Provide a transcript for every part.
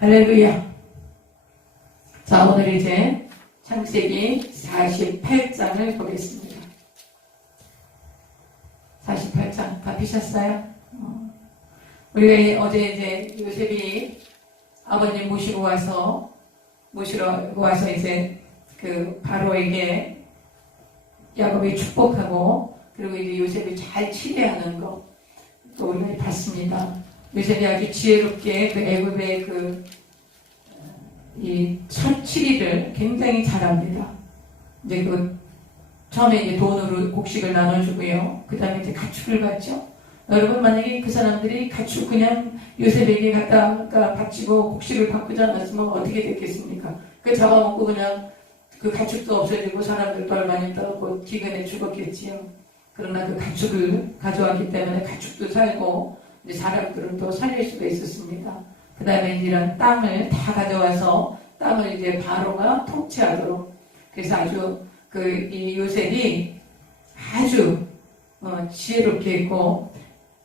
할렐루야. 자, 오늘 이제 창세기 48장을 보겠습니다. 48장 다 피셨어요? 우리가 어제 이제 요셉이 아버님 모시러 와서 이제 그 바로에게 야곱이 축복하고, 그리고 이제 요셉이 잘 치료하는 거 또 우리가 봤습니다. 요셉이 아주 지혜롭게 그 애굽의 이 첫 치리를 굉장히 잘합니다. 이제 처음에 이제 돈으로 곡식을 나눠주고요. 그 다음에 이제 가축을 받죠. 여러분, 만약에 그 사람들이 가축 그냥 요셉에게 갖다가 바치고 곡식을 바꾸지 않았으면 어떻게 됐겠습니까? 그 잡아먹고 그냥 그 가축도 없어지고 사람들도 얼마나 떠고 기근에 죽었겠지요. 그러나 그 가축을 가져왔기 때문에 가축도 살고 이제 사람들은 또 살릴 수가 있었습니다. 그 다음에 이런 땅을 다 가져와서 땅을 이제 바로가 통치하도록, 그래서 아주 이 요셉이 아주 지혜롭게 있고,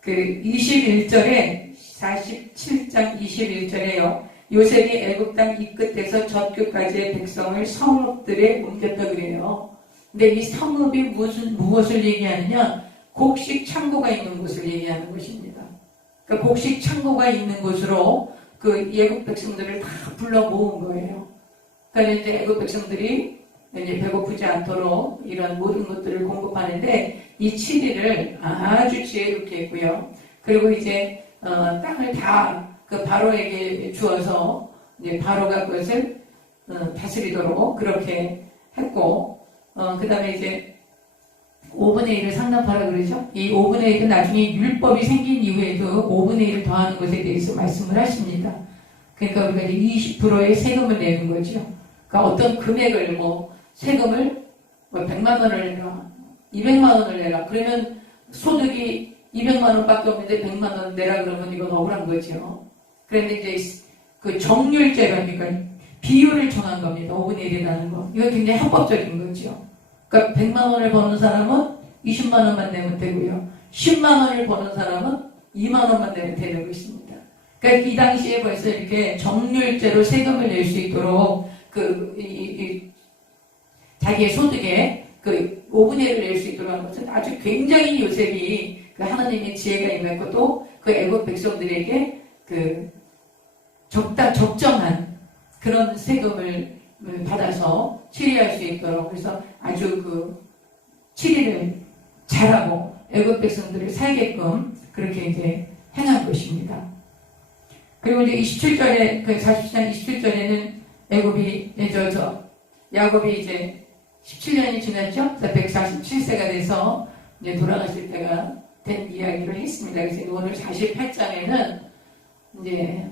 21절에 47장 21절에요. 요셉이 애굽 땅 이 끝에서 저 끝까지의 백성을 성읍들에 옮겼다 그래요. 근데 이 성읍이 무엇을 얘기하느냐? 곡식 창고가 있는 곳을 얘기하는 것입니다. 그러니까 곡식 창고가 있는 곳으로 그 애굽 백성들을 다 불러 모은 거예요. 그러니까 이제 애굽 백성들이 이제 배고프지 않도록 이런 모든 것들을 공급하는데, 이 치리를 아주 지혜롭게 했고요. 그리고 이제 땅을 다 그 바로에게 주어서 이제 바로가 그것을 다스리도록 그렇게 했고, 그 다음에 이제 5분의 1을 상납하라 그러죠. 이 5분의 1은 나중에 율법이 생긴 이후에도 5분의 1을 더하는 것에 대해서 말씀을 하십니다. 그러니까 우리가 이제 20%의 세금을 내는 거죠. 그러니까 어떤 금액을 세금을 100만 원을 내라, 200만 원을 내라. 그러면 소득이 200만 원밖에 없는데 100만 원 내라 그러면 이건 억울한 거죠. 그런데 이제 그 정률제라니까 비율을 정한 겁니다. 5분의 1이라는 거. 이거 굉장히 합법적인 거죠. 그러니까 100만 원을 버는 사람은 20만 원만 내면 되고요. 10만 원을 버는 사람은 2만 원만 내면 되는 것입니다. 그러니까 이 당시에 벌써 이렇게 정률제로 세금을 낼 수 있도록 자기의 소득에 5분의 1을 낼 수 있도록 하는 것은 아주 굉장히 요셉이 하나님의 지혜가 임했고, 또 애굽 백성들에게 적정한 그런 세금을 받아서 치리할 수 있도록, 그래서 아주 치리를 잘하고 애굽 백성들을 살게끔 그렇게 이제 행한 것입니다. 그리고 이제 27절에 40장 27절에는 야곱이 이제 17년이 지났죠. 147세가 돼서 이제 돌아가실 때가 된 이야기를 했습니다. 그래서 오늘 48장에는 이제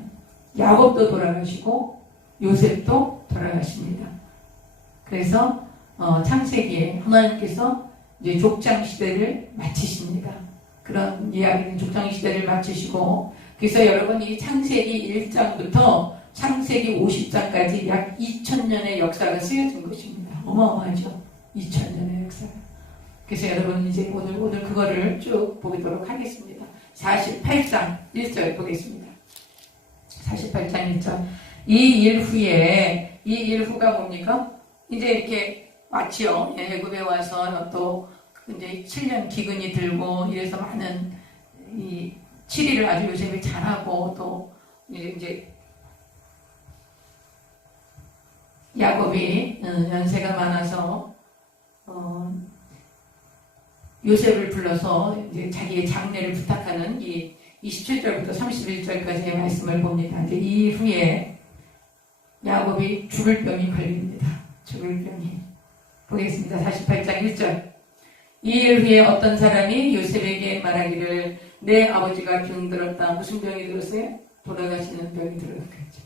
야곱도 돌아가시고 요셉도 돌아가십니다. 그래서 창세기에 하나님께서 이제 족장 시대를 마치십니다. 그런 이야기는 족장 시대를 마치시고, 그래서 여러분 이 창세기 1장부터 창세기 50장까지 약 2000년의 역사가 쓰여진 것입니다. 어마어마하죠. 2000년의 역사가. 그래서 여러분 이제 오늘 그거를 쭉 보도록 하겠습니다. 48장 1절 보겠습니다. 48장 1절. 이 일 후가 뭡니까? 이제 이렇게 왔지요. 애굽에 와서 또 이제 7년 기근이 들고 이래서 많은 이 치리를 아주 요셉이 잘하고, 또 이제 야곱이 연세가 많아서 요셉을 불러서 이제 자기의 장례를 부탁하는 이 27절부터 31절까지의 말씀을 봅니다. 이제 이 후에 야곱이 죽을 병이 걸립니다. 죽을 병이. 보겠습니다. 48장 1절. 이 일 후에 어떤 사람이 요셉에게 말하기를, 내 아버지가 병들었다. 무슨 병이 들었어요? 돌아가시는 병이 들었겠죠.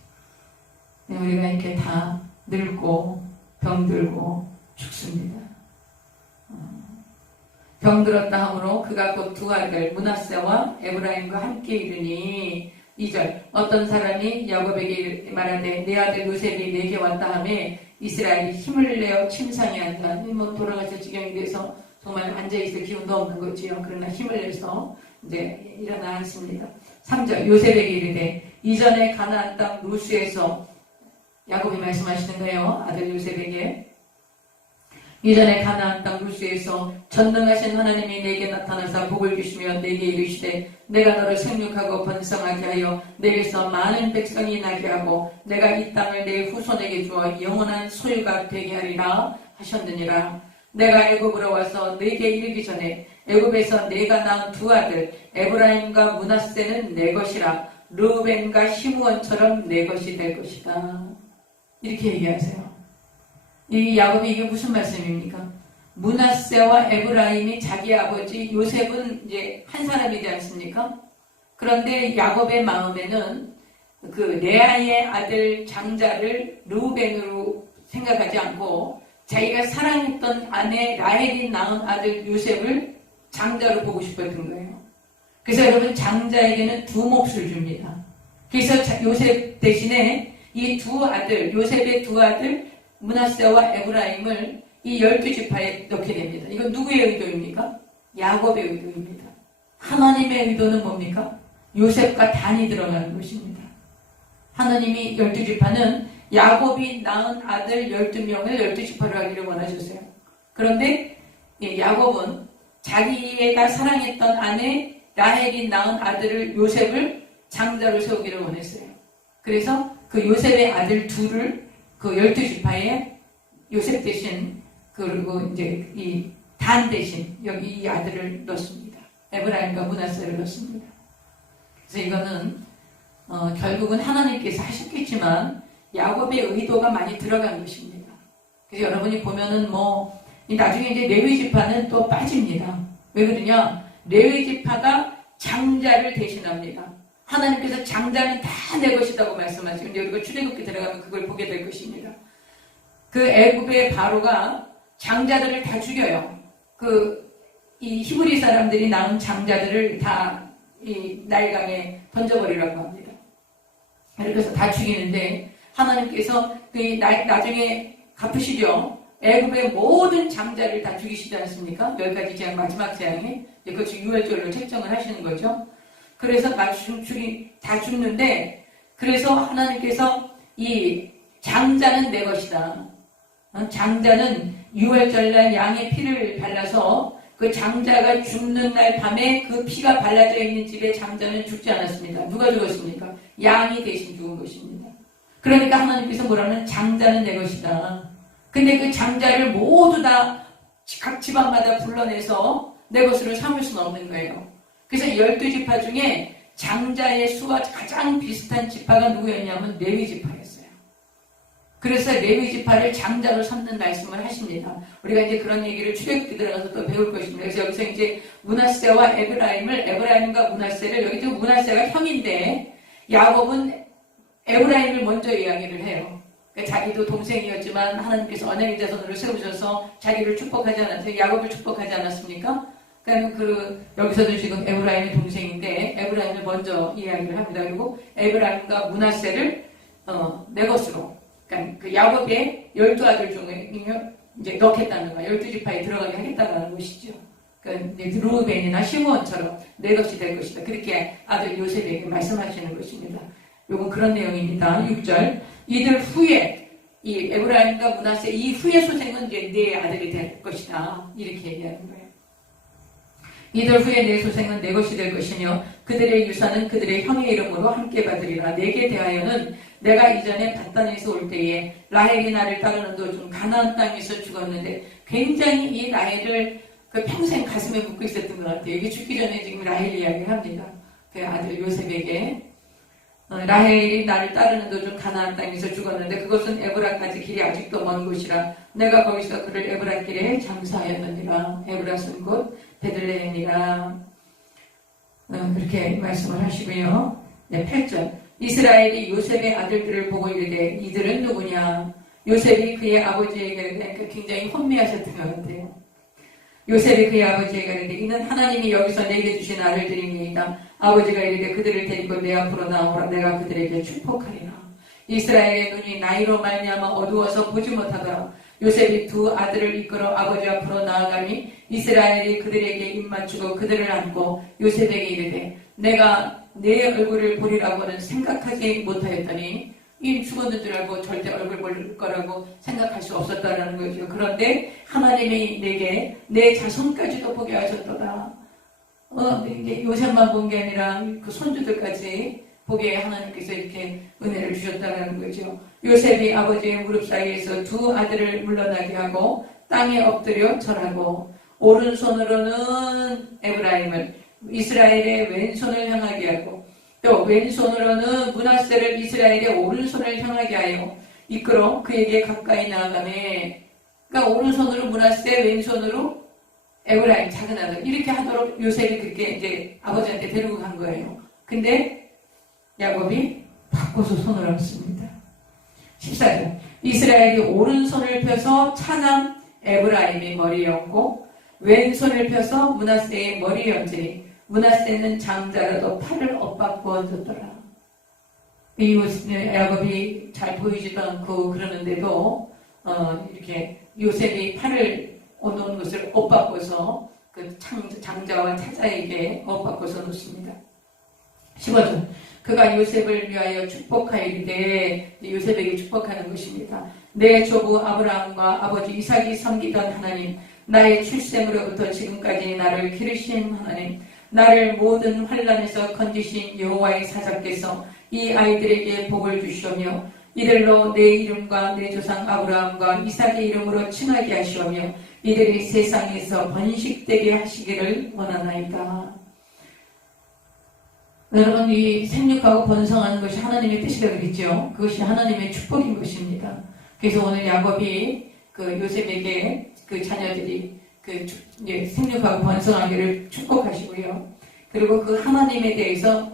우리가 이렇게 다 늙고 병들고 죽습니다. 병들었다 하므로 그가 곧 두 아들 므낫세와 에브라임과 함께 이르니, 2절. 어떤 사람이 야곱에게 말하되, 내 아들 요셉이 내게 왔다 하매 이스라엘이 힘을 내어 침상에 앉아. 돌아가실 지경이 돼서 정말 앉아있을 기운도 없는 거지요. 그러나 힘을 내서 이제 일어나 앉습니다. 3절. 요셉에게 이르되, 이전에 가나안 땅 루스에서 야곱이 말씀하시는 거예요. 아들 요셉에게. 이전에 가나안 땅 루스에서 전능하신 하나님이 내게 나타나사 복을 주시며 내게 이르시되 내가 너를 생육하고 번성하게 하여 내게서 많은 백성이 나게 하고 내가 이 땅을 내 후손에게 주어 영원한 소유가 되게 하리라 하셨느니라. 내가 애굽으로 와서 내게 이르기 전에 애굽에서 내가 낳은 두 아들 에브라임과 므낫세는 내 것이라 르우벤과 시므온처럼 내 것이 될 것이다. 이렇게 얘기하세요. 이 야곱이 이게 무슨 말씀입니까? 므낫세와 에브라임이 자기 아버지 요셉은 이제 한 사람이지 않습니까? 그런데 야곱의 마음에는 그 레아의 아들 장자를 르우벤으로 생각하지 않고 자기가 사랑했던 아내 라헬이 낳은 아들 요셉을 장자로 보고 싶었던 거예요. 그래서 여러분 장자에게는 두 몫을 줍니다. 그래서 요셉 대신에 이 두 아들, 요셉의 두 아들 므낫세와 에브라임을 이 12지파에 넣게 됩니다. 이건 누구의 의도입니까? 야곱의 의도입니다. 하나님의 의도는 뭡니까? 요셉과 단이 들어가는 것입니다. 하나님이 12지파는 야곱이 낳은 아들 12명을 12지파로 하기를 원하셨어요. 그런데 야곱은 자기가 사랑했던 아내 라헬이 낳은 아들을 요셉을 장자로 세우기를 원했어요. 그래서 그 요셉의 아들 둘을 그 12지파에 요셉 대신 그리고 이제 이 단 대신 여기 이 아들을 넣습니다. 에브라임과 므낫세를 넣습니다. 그래서 이거는 결국은 하나님께서 하셨겠지만 야곱의 의도가 많이 들어간 것입니다. 그래서 여러분이 보면은 나중에 이제 레위 지파는 또 빠집니다. 왜 그러냐? 레위 지파가 장자를 대신합니다. 하나님께서 장자는 다 내 것이라고 말씀하시고 이제 우리가 출애굽기 들어가면 그걸 보게 될 것입니다. 그 애굽의 바로가 장자들을 다 죽여요. 이 히브리 사람들이 낳은 장자들을 다 이 나일강에 던져버리라고 합니다. 그래서 다 죽이는데 하나님께서 나중에 갚으시죠. 애굽의 모든 장자를 다 죽이시지 않습니까? 10가지 재앙 마지막 재앙에 그것이 유월절로 책정을 하시는 거죠. 그래서 다 죽는데 그래서 하나님께서 이 장자는 내 것이다. 장자는 유월절날 양의 피를 발라서 그 장자가 죽는 날 밤에 그 피가 발라져 있는 집에 장자는 죽지 않았습니다. 누가 죽었습니까? 양이 대신 죽은 것입니다. 그러니까 하나님께서 뭐라는 장자는 내 것이다. 근데 그 장자를 모두 다 각 집안마다 불러내서 내 것으로 삼을 수는 없는 거예요. 그래서 12지파 중에 장자의 수와 가장 비슷한 지파가 누구였냐면 레위 지파였어요. 그래서 레위 지파를 장자로 삼는 말씀을 하십니다. 우리가 이제 그런 얘기를 출애굽기 들어가서 또 배울 것입니다. 그래서 여기서 이제 므낫세와 에브라임과 므낫세를 여기 지금 므낫세가 형인데 야곱은 에브라임을 먼저 이야기를 해요. 그러니까 자기도 동생이었지만 하나님께서 언약의 자손으로 세우셔서 자기를 축복하지 않았어요. 야곱을 축복하지 않았습니까? 그러니까 여기서도 지금 에브라임의 동생인데 에브라임을 먼저 이야기를 합니다. 그리고 에브라임과 므낫세를 내 것으로 그러니까 그 야곱의 12아들 중에 이제 넣겠다는 거야. 12지파에 들어가게 하겠다는 것이죠. 그러니까 르우벤이나 시므온처럼 내 것이 될 것이다. 그렇게 아들 요셉에게 말씀하시는 것입니다. 요건 그런 내용입니다. 6절. 이들 후에 이 에브라임과 므낫세 이 후의 소생은 이제 내 아들이 될 것이다. 이렇게 얘기하는 거예요. 이들 후에 내 소생은 내 것이 될 것이며 그들의 유산은 그들의 형의 이름으로 함께 받으리라. 내게 대하여는 내가 이전에 바단에서 올 때에 라헬이 나를 따르는 도중 가나안 땅에서 죽었는데 굉장히 이 라헬을 평생 가슴에 묻고 있었던 것 같아요. 이게 죽기 전에 지금 라헬 이야기를 합니다. 그 아들 요셉에게 라헬이 나를 따르는 도중 가나안 땅에서 죽었는데 그것은 에브라까지 길이 아직도 먼 곳이라 내가 거기서 그를 에브라길에 장사하였느니라. 에브라는 곧 베들레헴이라. 그렇게 말씀을 하시고요. 8절. 이스라엘이 요셉의 아들들을 보고 이르되 이들은 누구냐? 요셉이 그의 아버지에게 이르되 굉장히 혼미하셨던 것 같아요. 요셉이 그의 아버지에게 이르되 이는 하나님이 여기서 내게 주신 아들들이니이다. 아버지가 이르되 그들을 데리고 내 앞으로 나오라. 내가 그들에게 축복하리라. 이스라엘의 눈이 나이로 말미암아 어두워서 보지 못하더라. 요셉이 두 아들을 이끌어 아버지 앞으로 나아가니 이스라엘이 그들에게 입맞추고 그들을 안고 요셉에게 이르되 내가 내 얼굴을 보리라고는 생각하지 못하였더니 이 죽었는 줄 알고 절대 얼굴 볼 거라고 생각할 수 없었다라는 거죠. 그런데 하나님이 내게 내 자손까지도 보게 하셨도다. 이게 요셉만 본 게 아니라 그 손주들까지 보게 하나님께서 이렇게 은혜를 주셨다는 거죠. 요셉이 아버지의 무릎 사이에서 두 아들을 물러나게 하고 땅에 엎드려 절하고 오른손으로는 에브라임을 이스라엘의 왼손을 향하게 하고 또 왼손으로는 므낫세를 이스라엘의 오른손을 향하게 하여 이끌어 그에게 가까이 나아가매. 그러니까 오른손으로 므낫세, 왼손으로 에브라임 작은 아들 이렇게 하도록 요셉이 그렇게 이제 아버지한테 데리고 간 거예요. 근데 야곱이 바꿔서 손을 얹습니다. 14절 이스라엘이 오른손을 펴서 차남 에브라임이 머리에 얹고 왼손을 펴서 므낫세의 머리에 얹으니 므낫세는 장자라도 팔을 엇박고 얹었더라. 이 야곱이 잘 보이지도 않고 그러는데도 이렇게 요셉이 팔을 얹는 것을 엇박고서 그 장자와 차자에게 엇박고서 놓습니다. 15절 그가 요셉을 위하여 축복하이르되 요셉에게 축복하는 것입니다. 내 조부 아브라함과 아버지 이삭이 섬기던 하나님 나의 출생으로부터 지금까지 나를 기르신 하나님 나를 모든 환난에서 건지신 여호와의 사자께서 이 아이들에게 복을 주시오며 이들로 내 이름과 내 조상 아브라함과 이삭의 이름으로 칭하게 하시오며 이들이 세상에서 번식되게 하시기를 원하나이다. 여러분 이 생육하고 번성하는 것이 하나님의 뜻이라 그랬죠. 그것이 하나님의 축복인 것입니다. 그래서 오늘 야곱이 그 요셉에게 그 자녀들이 그 생육하고 번성하기를 축복하시고요. 그리고 그 하나님에 대해서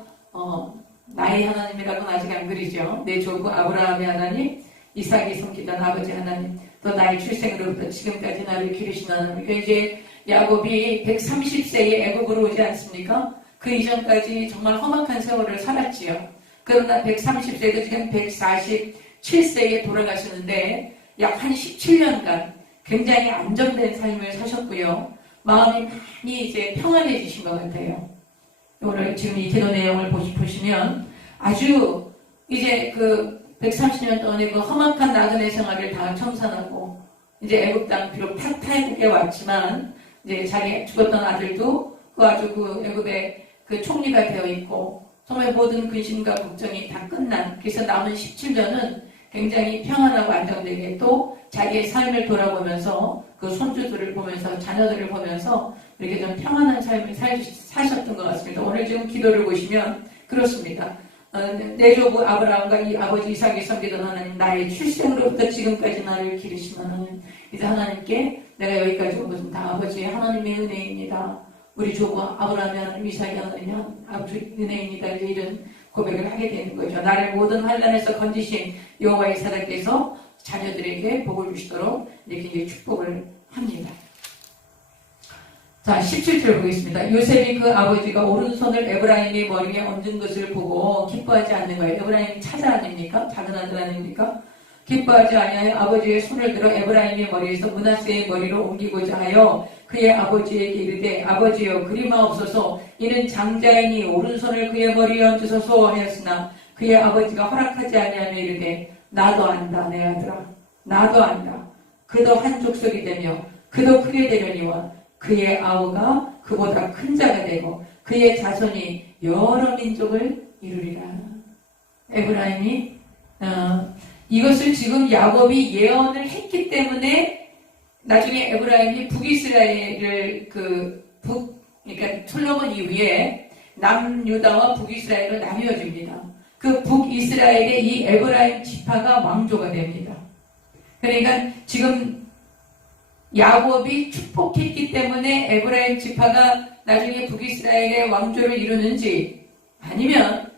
나의 하나님이라고는 아직 안 그리죠. 내 조부 아브라함의 하나님, 이삭이 섬기던 아버지 하나님, 또 나의 출생으로부터 지금까지 나를 기르신 하나님. 그러니까 이제 야곱이 130세에 애굽으로 오지 않습니까? 그 이전까지 정말 험악한 세월을 살았지요. 그러나 130세도 지금 147세에 돌아가시는데 약 한 17년간 굉장히 안정된 삶을 사셨고요. 마음이 많이 이제 평안해지신 것 같아요. 오늘 지금 이 기도 내용을 보시면 아주 이제 그 130년 동안의 그 험악한 나그네 생활을 다 청산하고 이제 애굽 땅 비록 타국에 왔지만 이제 자기 죽었던 아들도 그 아주 그 애굽의 그 총리가 되어 있고 정말 모든 근심과 걱정이 다 끝난 그래서 남은 17년은 굉장히 평안하고 안정되게 또 자기의 삶을 돌아보면서 그 손주들을 보면서 자녀들을 보면서 이렇게 좀 평안한 삶을 사셨던 것 같습니다. 오늘 지금 기도를 보시면 그렇습니다. 내 조부 아브라함과 이 아버지 이삭이 섬기던 하나님 나의 출생으로부터 지금까지 나를 기르신 하나님 이제 하나님께 내가 여기까지 온 것은 다 아버지의 하나님의 은혜입니다. 우리 조부 아브라함의 하나님 이삭의 하나님의 아버지 은혜입니다. 이런 고백을 하게 되는 거죠. 나를 모든 환난에서 건지신 여호와의 사자께서 자녀들에게 복을 주시도록 이렇게 이제 축복을 합니다. 자, 17절 보겠습니다. 요셉이 그 아버지가 오른손을 에브라임의 머리에 얹은 것을 보고 기뻐하지 않는 거예요. 에브라임 차자 아닙니까? 작은 아들 아닙니까? 기뻐하지 아니하여 아버지의 손을 들어 에브라임의 머리에서 므낫세의 머리로 옮기고자 하여 그의 아버지에게 이르되 아버지여 그리마옵소서 이는 장자이니 오른손을 그의 머리에 얹으소서 하였으나 그의 아버지가 허락하지 아니하며 이르되 나도 안다 내 아들아 나도 안다 그도 한 족속이 되며 그도 크게 되려니와 그의 아우가 그보다 큰 자가 되고 그의 자손이 여러 민족을 이루리라. 에브라임이 이것을 지금 야곱이 예언을 했기 때문에 나중에 에브라임이 북이스라엘을 그러니까 솔로몬 이후에 남유다와 북이스라엘로 나뉘어집니다. 그 북이스라엘의 이 에브라임 지파가 왕조가 됩니다. 그러니까 지금 야곱이 축복했기 때문에 에브라임 지파가 나중에 북이스라엘의 왕조를 이루는지 아니면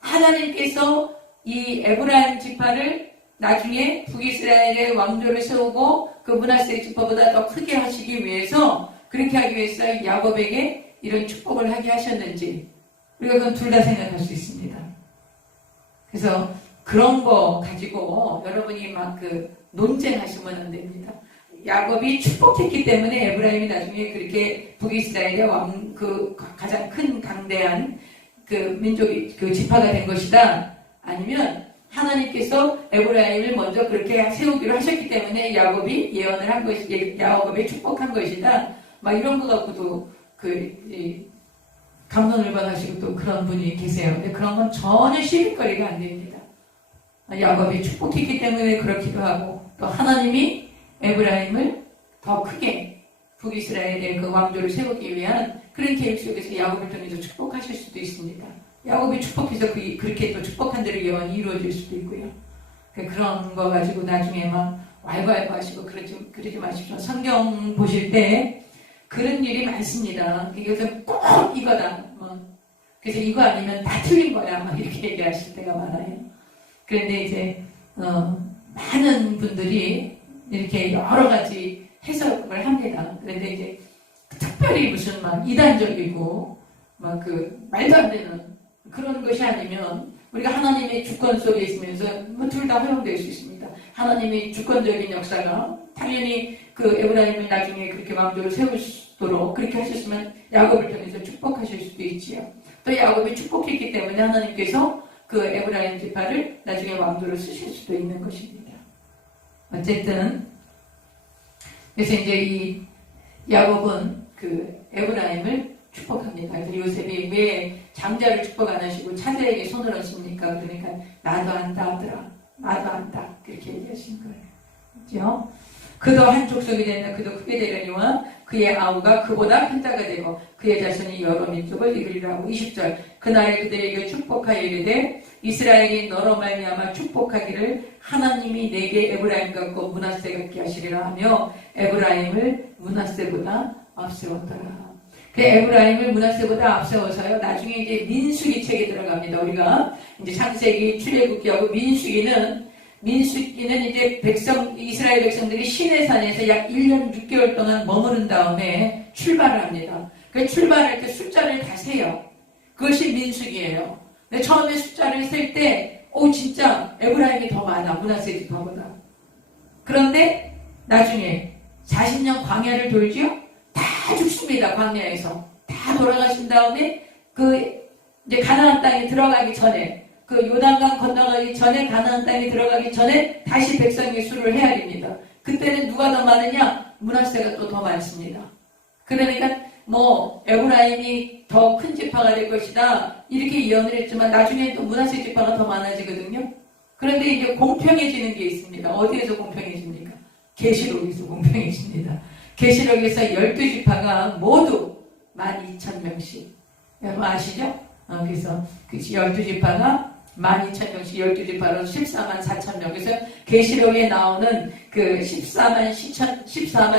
하나님께서 이 에브라임 지파를 나중에 북이스라엘의 왕조를 세우고 그 므낫세 지파보다 더 크게 하시기 위해서 그렇게 하기 위해서 야곱에게 이런 축복을 하게 하셨는지 우리가 그건 둘 다 생각할 수 있습니다. 그래서 그런 거 가지고 여러분이 막 논쟁하시면 안 됩니다. 야곱이 축복했기 때문에 에브라임이 나중에 그렇게 북이스라엘의 가장 큰 강대한 그 민족이 그 지파가 된 것이다. 아니면 하나님께서 에브라임을 먼저 그렇게 세우기로 하셨기 때문에 야곱이 예언을 한 것이, 야곱이 축복한 것이다. 막 이런 거 갖고도 감론을 받으시고 또 그런 분이 계세요. 근데 그런 건 전혀 시비거리가 안 됩니다. 야곱이 축복했기 때문에 그렇기도 하고, 또 하나님이 에브라임을 더 크게 북이스라엘의 그 왕조를 세우기 위한 그런 계획 속에서 야곱을 통해서 축복하실 수도 있습니다. 야곱이 축복해서 그렇게 또 축복한 대로 예언이 이루어질 수도 있고요. 그런 거 가지고 나중에 막 왈가왈부 하시고 그러지 마십시오. 성경 보실 때 그런 일이 많습니다. 그래서 꼭 이거다. 그래서 이거 아니면 다 틀린 거야. 막 이렇게 얘기하실 때가 많아요. 그런데 이제 많은 분들이 이렇게 여러 가지 해석을 합니다. 그런데 이제 특별히 무슨 막 이단적이고 막 말도 안 되는 그런 것이 아니면 우리가 하나님의 주권 속에 있으면서 둘 다 허용될 수 있습니다. 하나님의 주권적인 역사가 당연히 에브라임을 나중에 그렇게 왕조를 세우도록 그렇게 하셨으면 야곱을 통해서 축복하실 수도 있지요. 또 야곱이 축복했기 때문에 하나님께서 에브라임 지파를 나중에 왕조로 쓰실 수도 있는 것입니다. 어쨌든 그래서 이제 이 야곱은 에브라임을 축복합니다. 그래서 요셉이 왜 장자를 축복 안 하시고 차자에게 손을 얹습니까? 그러니까 나도 안다 하더라. 나도 안다. 그렇게 얘기하신 거예요. 그렇죠? 그도 한 족속이 된다. 그도 크게 되려니와 그의 아우가 그보다 큰 자가 되고 그의 자손이 여러 민족을 이루리라 하고 20절 그날에 그들에게 축복하여 이르되 이스라엘이 너로 말미암아 축복하기를 하나님이 내게 에브라임 같고 므낫세 같게 하시리라 하며 에브라임을 므낫세보다 앞세웠더라. 에브라임을 므낫세보다 앞세워서요. 나중에 이제 민수기 책에 들어갑니다. 우리가 이제 창세기, 출애굽기하고 민수기는 이제 이스라엘 백성들이 시내산에서 약 1년 6개월 동안 머무른 다음에 출발을 합니다. 그 출발할 때 숫자를 다 세요. 그것이 민수기예요. 근데 처음에 숫자를 셀 때, 진짜 에브라임이 더 많아. 므낫세 지파보다. 그런데 나중에 40년 광야를 돌지요? 다 죽습니다. 광야에서. 다 돌아가신 다음에 이제 가나안 땅에 들어가기 전에 요단강 건너가기 전에 가나안 땅에 들어가기 전에 다시 백성의 수를 헤아립니다. 그때는 누가 더 많으냐? 므낫세가 또 더 많습니다. 그러니까 에브라임이 더 큰 지파가 될 것이다 이렇게 예언을 했지만 나중에 또 므낫세 지파가 더 많아지거든요. 그런데 이제 공평해지는 게 있습니다. 어디에서 공평해집니까? 계시록에서 공평해집니다. 계시록에서 12지파가 모두 12,000명씩 여러분 아시죠? 그래서 그 12지파가 12,000명씩 12지파로 14만 4천 명. 그래서 계시록에 나오는 14만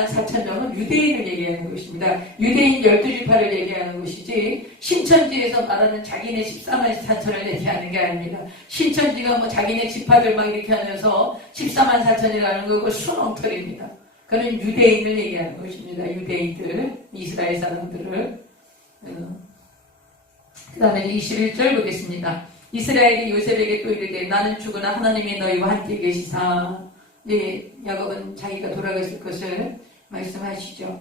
4천 명은 유대인을 얘기하는 것입니다. 유대인 12지파를 얘기하는 것이지 신천지에서 말하는 자기네 14만 4천을 얘기하는 게 아닙니다. 신천지가 자기네 지파들 막 이렇게 하면서 14만 4천이라는 거 순엉터리입니다. 그는 유대인을 얘기하는 것입니다. 유대인들, 이스라엘 사람들을. 그 다음에 21절 보겠습니다. 이스라엘이 요셉에게 또 이르되 나는 죽으나 하나님이 너희와 함께 계시사. 네, 야곱은 자기가 돌아갔을 것을 말씀하시죠.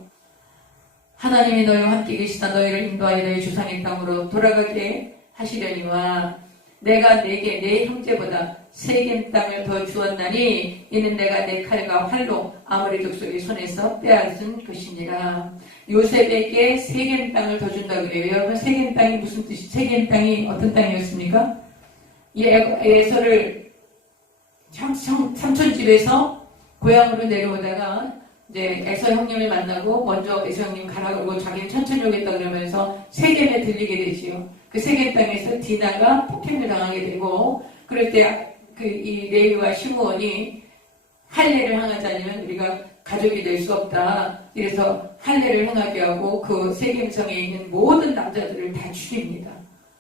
하나님이 너희와 함께 계시사 너희를 인도하여 너희 조상의 땅으로 돌아가게 하시려니와 내가 내게 내 형제보다 세겜 땅을 더 주었나니 이는 내가 내 칼과 활로 아모리 족속의 손에서 빼앗은 것이니라. 요셉에게 세겜 땅을 더 준다고 그래요. 여러분 세겜 땅이 무슨 뜻이? 세겜 땅이 어떤 땅이었습니까? 이 에서를 삼촌 집에서 고향으로 내려오다가 이제 에서 형님을 만나고 먼저 에서 형님 가라 그러고 자기는 천천히 오겠다 그러면서 세겜에 들리게 되지요. 그 세겜 땅에서 디나가 폭행을 당하게 되고 그럴 때 이 레위와 시므온이 할례를 행하지 않으면 우리가 가족이 될 수 없다. 이래서 할례를 행하게 하고 그 세겜성에 있는 모든 남자들을 다 죽입니다.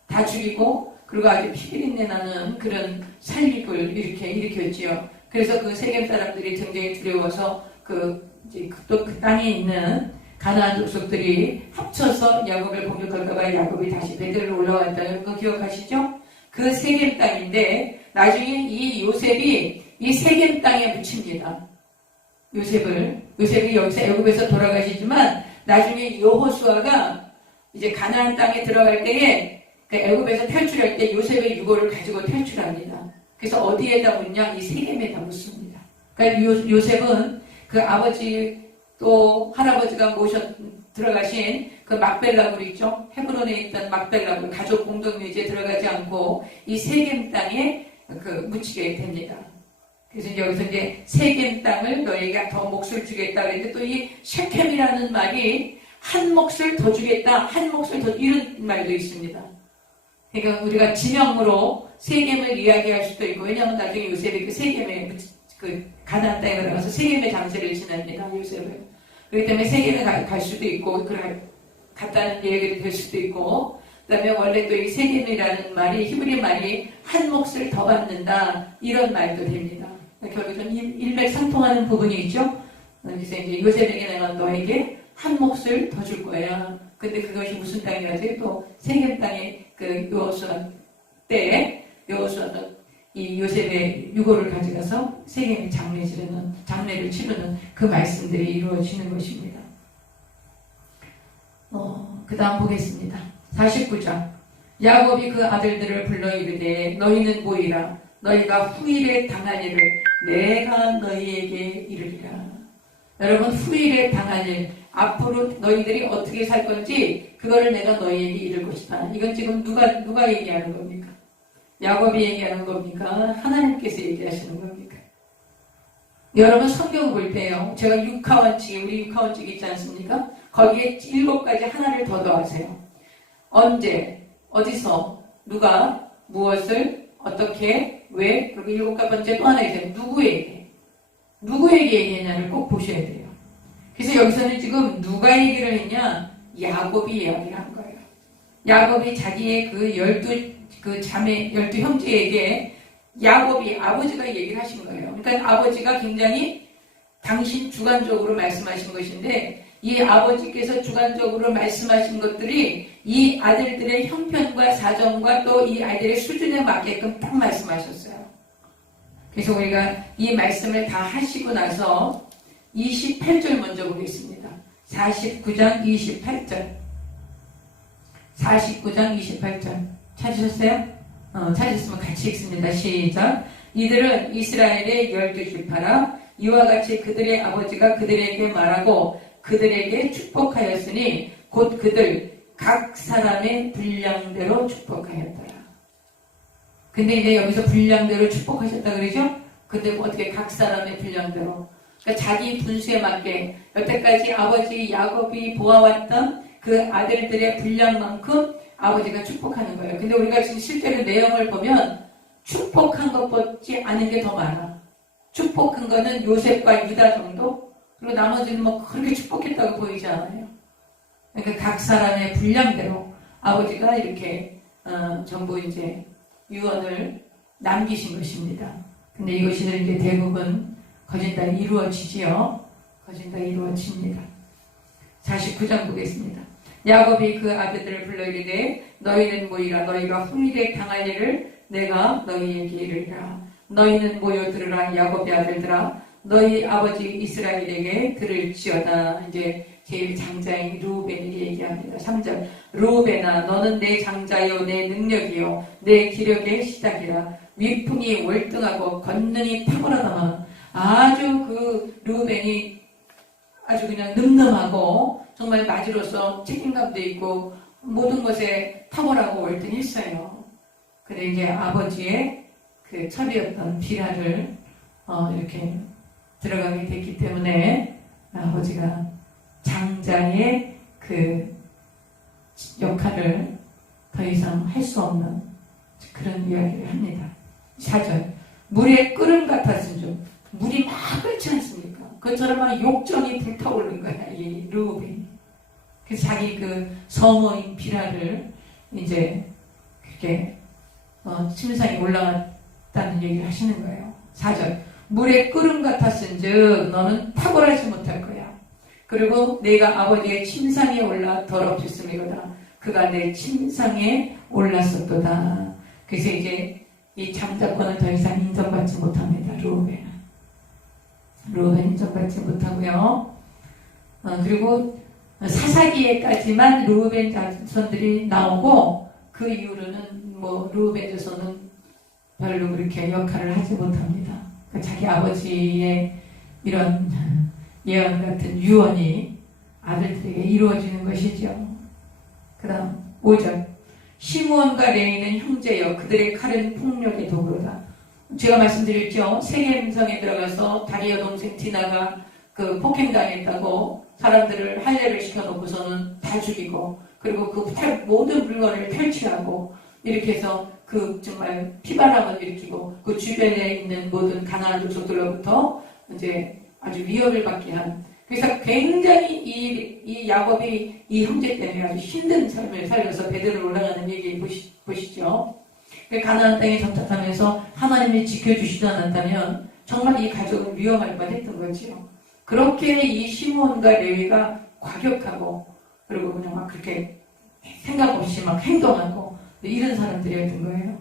다 죽이고 그리고 아주 피비린내 나는 그런 살육을 일으켰지요. 그래서 그 세겜 사람들이 굉장히 두려워서 그 땅에 있는 가나안 족속들이 합쳐서 야곱을 공격할까봐 야곱이 다시 베들로 올라왔다는 거 기억하시죠? 그 세겜 땅인데 나중에 이 요셉이 이 세겜 땅에 묻힙니다. 요셉을 요셉이 여기서 애굽에서 돌아가시지만 나중에 여호수아가 이제 가나안 땅에 들어갈 때에 그 애굽에서 탈출할 때 요셉의 유고를 가지고 탈출합니다. 그래서 어디에다 묻냐? 이 세겜에다 묻습니다. 그러니까 요셉은 그 아버지 또 할아버지가 들어가신 그 막벨라굴 있죠? 헤브론에 있던 막벨라굴 가족 공동묘지에 들어가지 않고 이 세겜 땅에 묻히게 됩니다. 그래서 여기서 이제 세겜 땅을 너희가 더 몫을 주겠다 그랬는데 또 이 셰켐이라는 말이 한 몫을 더 주겠다, 한 몫을 더 이런 말도 있습니다. 그러니까 우리가 지명으로 세겜을 이야기할 수도 있고, 왜냐하면 나중에 요셉이 그 세겜에 그 가나안 땅에 들어가서 세겜의 장세를 지냅니다. 요셉을. 그렇기 때문에 세겜에 갈 수도 있고, 갔다는 얘기가 될 수도 있고, 그 다음에 원래 또 이 세겜이라는 말이 히브리 말이 한 몫을 더 받는다 이런 말도 됩니다. 결국은 일맥상통하는 부분이 있죠. 그래서 이제 요셉에게 내가 너에게 한 몫을 더 줄 거야. 근데 그것이 무슨 땅이라지? 또 세겜 땅의 그 여호수아 때 여호수아는 이 요셉의 유고를 가져가서 세겜의 장례를 치르는 그 말씀들이 이루어지는 것입니다. 그 다음 보겠습니다. 49장. 야곱이 그 아들들을 불러 이르되 너희는 모이라. 너희가 후일에 당할 일을 내가 너희에게 이르리라. 여러분, 후일에 당할 일, 앞으로 너희들이 어떻게 살 건지 그거를 내가 너희에게 이를 것이다. 이건 지금 누가 얘기하는 겁니까? 야곱이 얘기하는 겁니까? 하나님께서 얘기하시는 겁니까? 여러분, 성경 볼 때요, 제가 우리 육하원칙 있지 않습니까? 거기에 7가지 하나를 더 더하세요. 언제, 어디서, 누가, 무엇을, 어떻게, 왜, 그리고 7번째 또 하나 있어요. 누구에게 얘기했냐를 꼭 보셔야 돼요. 그래서 여기서는 지금 누가 얘기를 했냐? 야곱이 이야기를 한 거예요. 야곱이 자기의 그 12 형제에게 야곱이 아버지가 얘기를 하신 거예요. 그러니까 아버지가 굉장히 당신 주관적으로 말씀하신 것인데 이 아버지께서 주관적으로 말씀하신 것들이 이 아들들의 형편과 사정과 또 이 아이들의 수준에 맞게끔 딱 말씀하셨어요. 그래서 우리가 이 말씀을 다 하시고 나서 28절 먼저 보겠습니다. 49장 28절. 49장 28절. 찾으셨어요? 찾으셨으면 같이 읽습니다. 시작. 이들은 이스라엘의 12지파라. 이와 같이 그들의 아버지가 그들에게 말하고 그들에게 축복하였으니 곧 그들 각 사람의 분량대로 축복하였더라. 근데 이제 여기서 분량대로 축복하셨다 그러죠? 근데 어떻게 각 사람의 분량대로, 그러니까 자기 분수에 맞게 여태까지 아버지 야곱이 보아왔던 그 아들들의 분량만큼 아버지가 축복하는 거예요. 근데 우리가 지금 실제로 내용을 보면 축복한 것보지 않은 게 더 많아. 축복한 거는 요셉과 유다 정도? 그리고 나머지는 뭐 그렇게 축복했다고 보이지 않아요. 그러니까 각 사람의 분량대로 아버지가 이렇게 전부 이제 유언을 남기신 것입니다. 근데 이것이 이제 대부분 거진 다 이루어지지요. 거진 다 이루어집니다. 49장 보겠습니다. 야곱이 그 아들들을 불러 이르되 너희는 모이라. 너희가 후일에 당할 일을 내가 너희에게 이르리라. 너희는 모여 들으라. 야곱의 아들들아, 너희 아버지 이스라엘에게 들을지어다. 이제 제일 장자인 르우벤에게 얘기합니다. 3절. 르우벤아, 너는 내 장자요 내 능력이요 내 기력의 시작이라. 위풍이 월등하고 권능이 탁월하다만. 아주 그 르우벤이 아주 그냥 늠름하고 정말 맞이로서 책임감도 있고 모든 것에 탁월하고 월등했어요. 근데 이제 아버지의 그 철이었던 비라를 이렇게 들어가게 됐기 때문에 아버지가 장자의 그 역할을 더 이상 할 수 없는 그런 이야기를 합니다. 4절. 물에 끓음 같았은 줄. 물이 막 끓지 않습니까? 그처럼 막 욕정이 불타오르는 거야, 이 르우벤이. 그래서 자기 그 성어인 비라를 이제 그렇게 침상에 올라갔다는 얘기를 하시는 거예요. 4절. 물에 끓음 같았은 즉 너는 탁월하지 못할 거야. 그리고 내가 아버지의 침상에 올라 더럽혔음이로다. 그가 내 침상에 올랐었도다. 그래서 이제 이 장자권을 더 이상 인정받지 못합니다. 르우벤은. 루벤 인정받지 못하고요. 그리고 사사기에까지만 루벤 자손들이 나오고 그 이후로는 뭐 루벤 자손은 별로 그렇게 역할을 하지 못합니다. 자기 아버지의 이런 예언 같은 유언이 아들들에게 이루어지는 것이죠. 그 다음 5절 시므온과 레위는 형제여 그들의 칼은 폭력의 도구로다. 제가 말씀드렸죠. 세겜성에 들어가서 다리아 동생 디나가 그 폭행당했다고 사람들을 할례를 시켜놓고서는 다 죽이고 그리고 그 모든 물건을 탈취하고 이렇게 해서 그 정말 피바람을 일으키고 그 주변에 있는 모든 가나안 족속들로부터 이제 아주 위협을 받게 한 그래서 굉장히 이 야곱이 이 형제 때문에 아주 힘든 삶을 살려서 베들로 올라가는 얘기 보시죠. 가나안 땅에 정착하면서 하나님이 지켜주시지 않았다면 정말 이 가족은 위험할 뻔했던 거지요. 그렇게 이 시므온과 레위가 과격하고 그리고 그냥 막 그렇게 생각 없이 막 행동하고 이런 사람들이었던 거예요.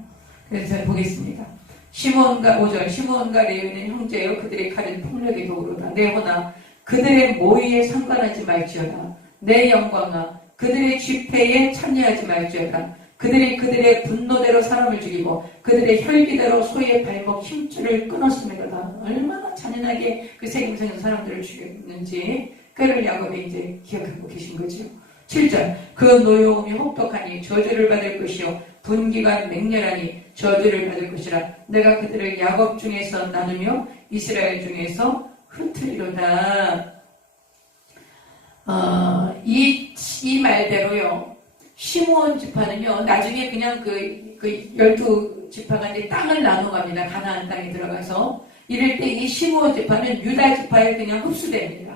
그래서 잘 보겠습니다. 5절 시므온과 레위는 형제요 그들의 칼은 폭력의 도구로다. 내 호나 그들의 모의에 상관하지 말지어다. 내 영광아 그들의 집회에 참여하지 말지어다. 그들의 분노대로 사람을 죽이고 그들의 혈기대로 소의 발목 힘줄을 끊었습니다. 얼마나 잔인하게 그 세겜성에서 사람들을 죽였는지 그를 야곱이 이제 기억하고 계신 거죠. 7절 그 노여움이 혹독하니 저주를 받을 것이요 분기가 맹렬하니 저주를 받을 것이라. 내가 그들을 야곱 중에서 나누며 이스라엘 중에서 흩으리로다. 이 말대로요. 시므온 지파는요, 나중에 그냥 그 12지파가 이제 땅을 나눠갑니다. 가나안 땅에 들어가서. 이럴 때 이 시므온 지파는 유다 지파에 그냥 흡수됩니다.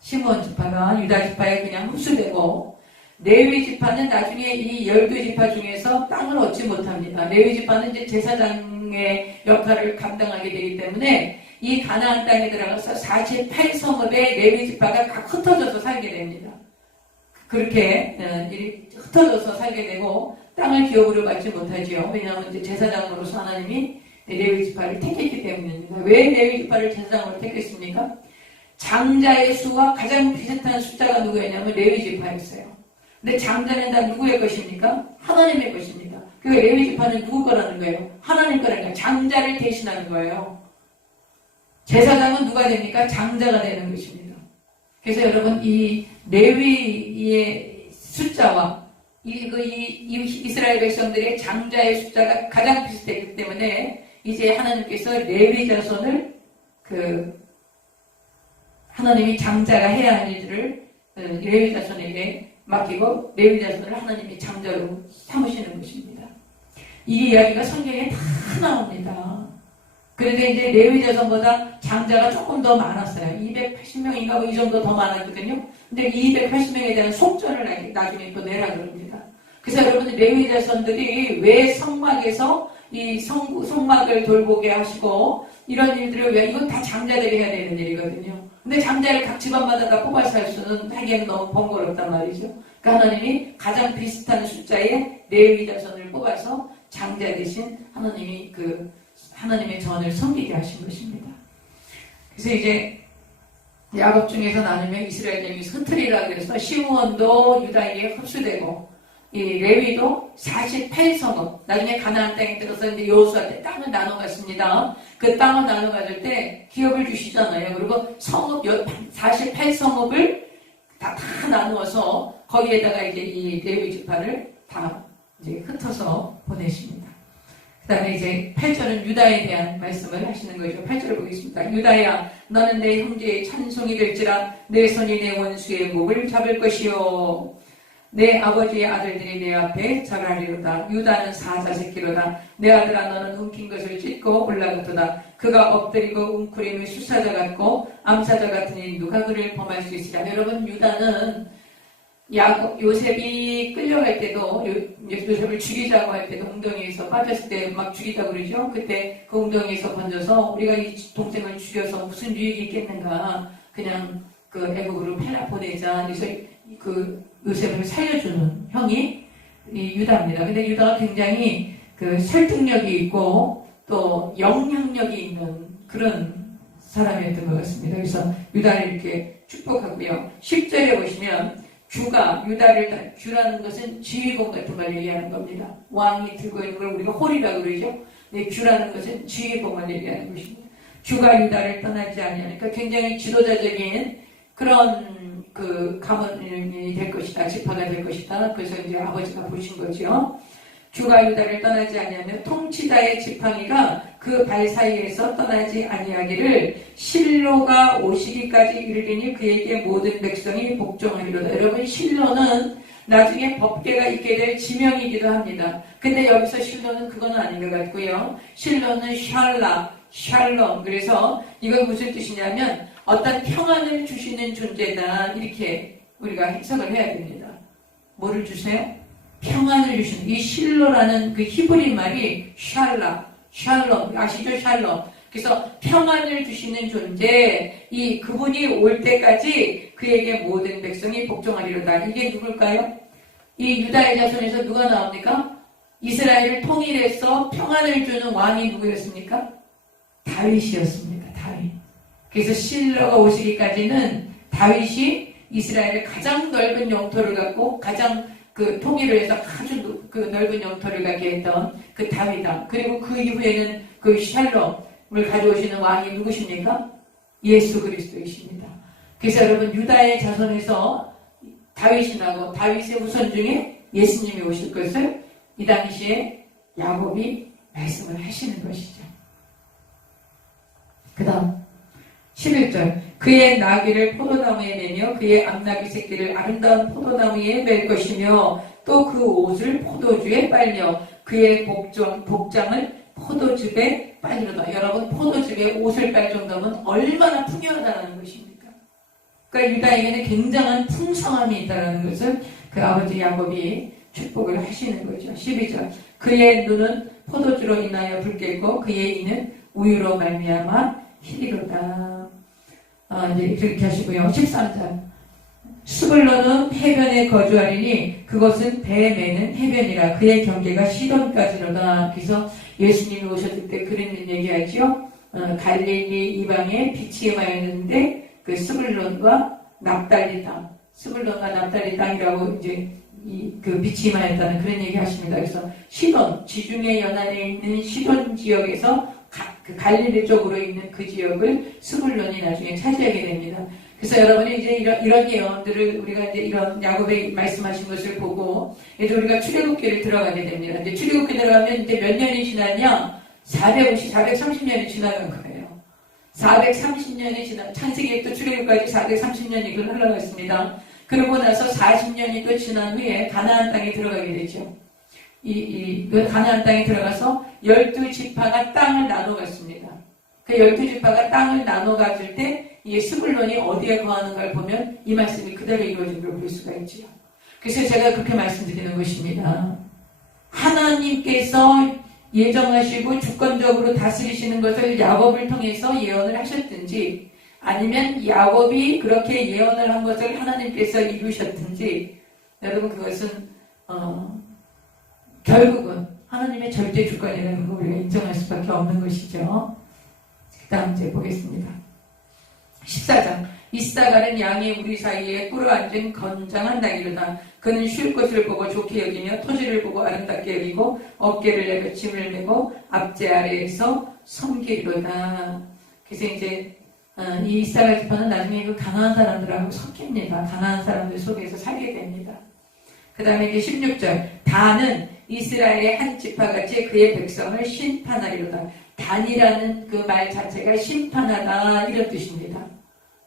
시므온 지파가 유다 지파에 그냥 흡수되고, 레위 지파는 나중에 이 12지파 중에서 땅을 얻지 못합니다. 레위 지파는 이제 제사장의 역할을 감당하게 되기 때문에 이 가나안 땅에 들어가서 48성읍의 레위 지파가 각 흩어져서 살게 됩니다. 그렇게 흩어져서 살게 되고 땅을 기업으로 받지 못하지요. 왜냐하면 이제 제사장으로서 하나님이 레위 지파를 택했기 때문입니다. 왜 레위 지파를 제사장으로 택했습니까? 장자의 수와 가장 비슷한 숫자가 누구였냐면 레위 지파였어요. 근데 장자는 다 누구의 것입니까? 하나님의 것입니다. 그 레위 지파는 누구 거라는 거예요? 하나님 거라는 거예요. 장자를 대신하는 거예요. 제사장은 누가 됩니까? 장자가 되는 것입니다. 그래서 여러분 이 레위의 숫자와 이스라엘 백성들의 장자의 숫자가 가장 비슷했기 때문에 이제 하나님께서 레위 자손을 하나님이 장자가 해야 할 일들을 레위 자손에게 맡기고 레위 자손을 하나님이 장자로 삼으시는 것입니다. 이 이야기가 성경에 다 나옵니다. 그런데 이제 레위 자손보다 장자가 조금 더 많았어요. 280명인가 뭐 이 정도 더 많았거든요. 근데 280명에 대한 속전을 나중에 또 내라 그럽니다. 그래서 여러분 레위 자손들이 왜 성막에서 이 성막을 돌보게 하시고 이런 일들을 왜 이건 다 장자들이 해야 되는 일이거든요. 근데 장자를 각 집안마다 다 뽑아서 할 수는 하기에는 너무 번거롭단 말이죠. 그러니까 하나님이 가장 비슷한 숫자의 레위 자손을 뽑아서 장자 대신 하나님의 전을 섬기게 하신 것입니다. 그래서 이제 야곱 중에서 나누면 이스라엘 중에서 흩으리라 그래서 시므온도 유다에게 흡수되고 이 레위도 48성읍 나중에 가나안 땅에 들어서 이제 여호수아 때 땅을 나눠 갔습니다. 그 땅을 나눠 가질 때 기업을 주시잖아요. 그리고 48성읍을 다 나누어서 거기에다가 이제 이 레위 지파를 다 이제 흩어서 보내십니다. 그 다음에 이제 8절은 유다에 대한 말씀을 하시는 거죠. 8절을 보겠습니다. 유다야 너는 내 형제의 찬송이 될지라 내 손이 내 원수의 목을 잡을 것이요 내 아버지의 아들들이 내 앞에 절하리로다. 유다는 사자 새끼로다. 내 아들아 너는 움킨 것을 찢고 올라가도다. 그가 엎드리고 웅크림의 수사자 같고 암사자 같으니 누가 그를 범할 수 있으랴. 여러분 유다는 요셉이 끌려갈 때도 요셉을 죽이자고 할 때도 웅덩이에서 빠졌을 때 막 죽이자고 그러죠. 그때 그 웅덩이에서 번져서 우리가 이 동생을 죽여서 무슨 유익이 있겠는가. 그냥 그 애국으로 보내자. 그래서 그 요셉을 살려주는 형이 이 유다입니다. 근데 유다가 굉장히 그 설득력이 있고 또 영향력이 있는 그런 사람이었던 것 같습니다. 그래서 유다를 이렇게 축복하고요. 10절에 보시면 주가 유다를 주라는 것은 지휘봉 같은 걸 얘기하는 겁니다. 왕이 들고 있는 걸 우리가 홀이라고 그러죠. 네, 주라는 것은 지휘봉을 얘기하는 것입니다. 주가 유다를 떠나지 아니하니까 굉장히 지도자적인 그런 그 가문이 될 것이다. 지파가 될 것이다. 그래서 이제 아버지가 보신 거죠. 주가 유다를 떠나지 아니하며 통치자의 지팡이가 그 발 사이에서 떠나지 아니하기를 실로가 오시기까지 이르리니 그에게 모든 백성이 복종하리로다. 여러분, 실로는 나중에 법궤가 있게 될 지명이기도 합니다. 근데 여기서 실로는 그건 아닌 것 같고요. 실로는 샬롬. 그래서 이건 무슨 뜻이냐면 어떤 평안을 주시는 존재다. 이렇게 우리가 해석을 해야 됩니다. 뭐를 주세요? 평안을 주시는, 이 실로라는 그 히브리 말이 샬롬, 아시죠? 샬롬. 그래서 평안을 주시는 존재, 이 그분이 올 때까지 그에게 모든 백성이 복종하리로다. 이게 누굴까요? 이 유다의 자손에서 누가 나옵니까? 이스라엘을 통일해서 평안을 주는 왕이 누구였습니까? 다윗이었습니다. 다윗. 그래서 실로가 오시기까지는 다윗이 이스라엘의 가장 넓은 영토를 갖고 가장 그 통일을 해서 아주 그 넓은 영토를 갖게 했던 그 다윗왕. 그리고 그 이후에는 그 샬롬을 가져오시는 왕이 누구십니까? 예수 그리스도이십니다. 그래서 여러분, 유다의 자손에서 다윗이 나고 다윗의 후손 중에 예수님이 오실 것을 이 당시에 야곱이 말씀을 하시는 것이죠. 그 다음 11절, 그의 나귀를 포도나무에 매며 그의 암나귀 새끼를 아름다운 포도나무에 맬 것이며 또 그 옷을 포도주에 빨며 그의 복장을 포도즙에 빨리로다. 여러분, 포도즙에 옷을 빨 정도면 얼마나 풍요하다는 것입니까? 그러니까 유다에게는 굉장한 풍성함이 있다는 것을 그 아버지 야곱이 축복을 하시는 거죠. 12절, 그의 눈은 포도주로 인하여 붉겠고 그의 이는 우유로 말미암아 희리로다. 이제 그렇게 하시고요. 13절, 스불론은 해변에 거주하리니 그것은 배 매는 해변이라 그의 경계가 시돈까지로다. 그래서 예수님이 오셨을 때 그런 얘기하죠. 갈릴리 이방에 빛이 임하였는데 그 스불론과 납달리 땅, 스불론과 납달리 땅이라고 이제 그 빛이 임하였다는 그런 얘기 하십니다. 그래서 시돈, 지중해 연안에 있는 시돈 지역에서 그 갈릴리 쪽으로 있는 그 지역을 스불론이 나중에 차지하게 됩니다. 그래서 여러분이 이제 이런 예언들을 우리가 이제 이런 야곱이 말씀하신 것을 보고 이제 우리가 출애굽기를 들어가게 됩니다. 이제 출애굽기 들어가면 이제 몇 년이 지났냐? 430년이 지나간 거예요. 430년이 지나, 창세기부터 출애굽까지 430년이 흘러갔습니다. 그러고 나서 40년이 또 지난 후에 가나안 땅에 들어가게 되죠. 그 가나안 땅에 들어가서 12지파가 땅을 나눠 갔습니다. 그 12지파가 땅을 나눠 가질 때 이 스불론이 어디에 거하는가를 보면 이 말씀이 그대로 이루어진 걸 볼 수가 있죠. 그래서 제가 그렇게 말씀드리는 것입니다. 하나님께서 예정하시고 주권적으로 다스리시는 것을 야곱을 통해서 예언을 하셨든지 아니면 야곱이 그렇게 예언을 한 것을 하나님께서 이루셨든지 여러분, 그것은 결국은 하나님의 절대 주권이라는 걸 우리가 인정할 수밖에 없는 것이죠. 그 다음 이제 보겠습니다. 14장, 이사가는 양의 우리 사이에 꿇어앉은 건장한 나귀로다. 그는 쉴 곳을 보고 좋게 여기며 토지를 보고 아름답게 여기고 어깨를 내려 짐을 메고 앞제 아래에서 섬기리로다. 그래서 이제 이 이사가 지파는 나중에 그 가난한 사람들하고 섞입니다. 가난한 사람들 속에서 살게 됩니다. 그 다음에 이제 16절, 다는 이스라엘의 한 지파같이 그의 백성을 심판하리로다. 단이라는 그 말 자체가 심판하다 이런 뜻입니다.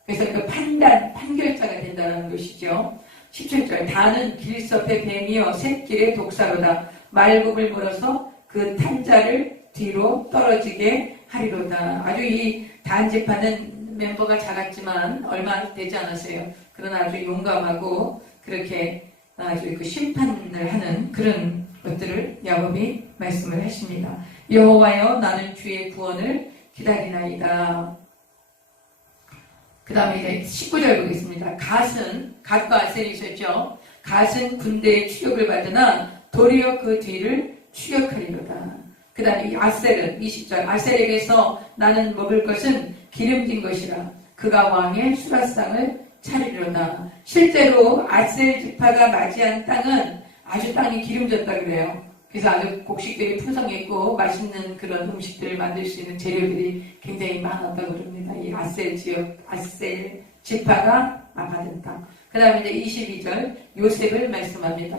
그래서 그 판결자가 된다는 것이죠. 17절, 단은 길섭의 뱀이여 샛길의 독사로다. 말굽을 물어서 그 탄자를 뒤로 떨어지게 하리로다. 아주 이 단 지파는 멤버가 작았지만 얼마 되지 않았어요. 그러나 아주 용감하고 그렇게 아주 그 심판을 하는 그런 것들을 야곱이 말씀을 하십니다. 여호와여, 나는 주의 구원을 기다리나이다. 그 다음에 이제 19절 보겠습니다. 갓과 아셀이 있었죠. 갓은 군대의 추격을 받으나 도리어 그 뒤를 추격하리로다. 그 다음에 이 아셀은 20절 아셀에게서 나는 먹을 것은 기름진 것이라 그가 왕의 수라상을 차리려다. 실제로 아셀 지파가 맞이한 땅은 아주 땅이 기름졌다 그래요. 그래서 아주 곡식들이 풍성했고 맛있는 그런 음식들을 만들 수 있는 재료들이 굉장히 많았다고 그럽니다. 이 아셀 지역, 아셀 지파가 받은 땅. 그 다음에 이제 22절 요셉을 말씀합니다.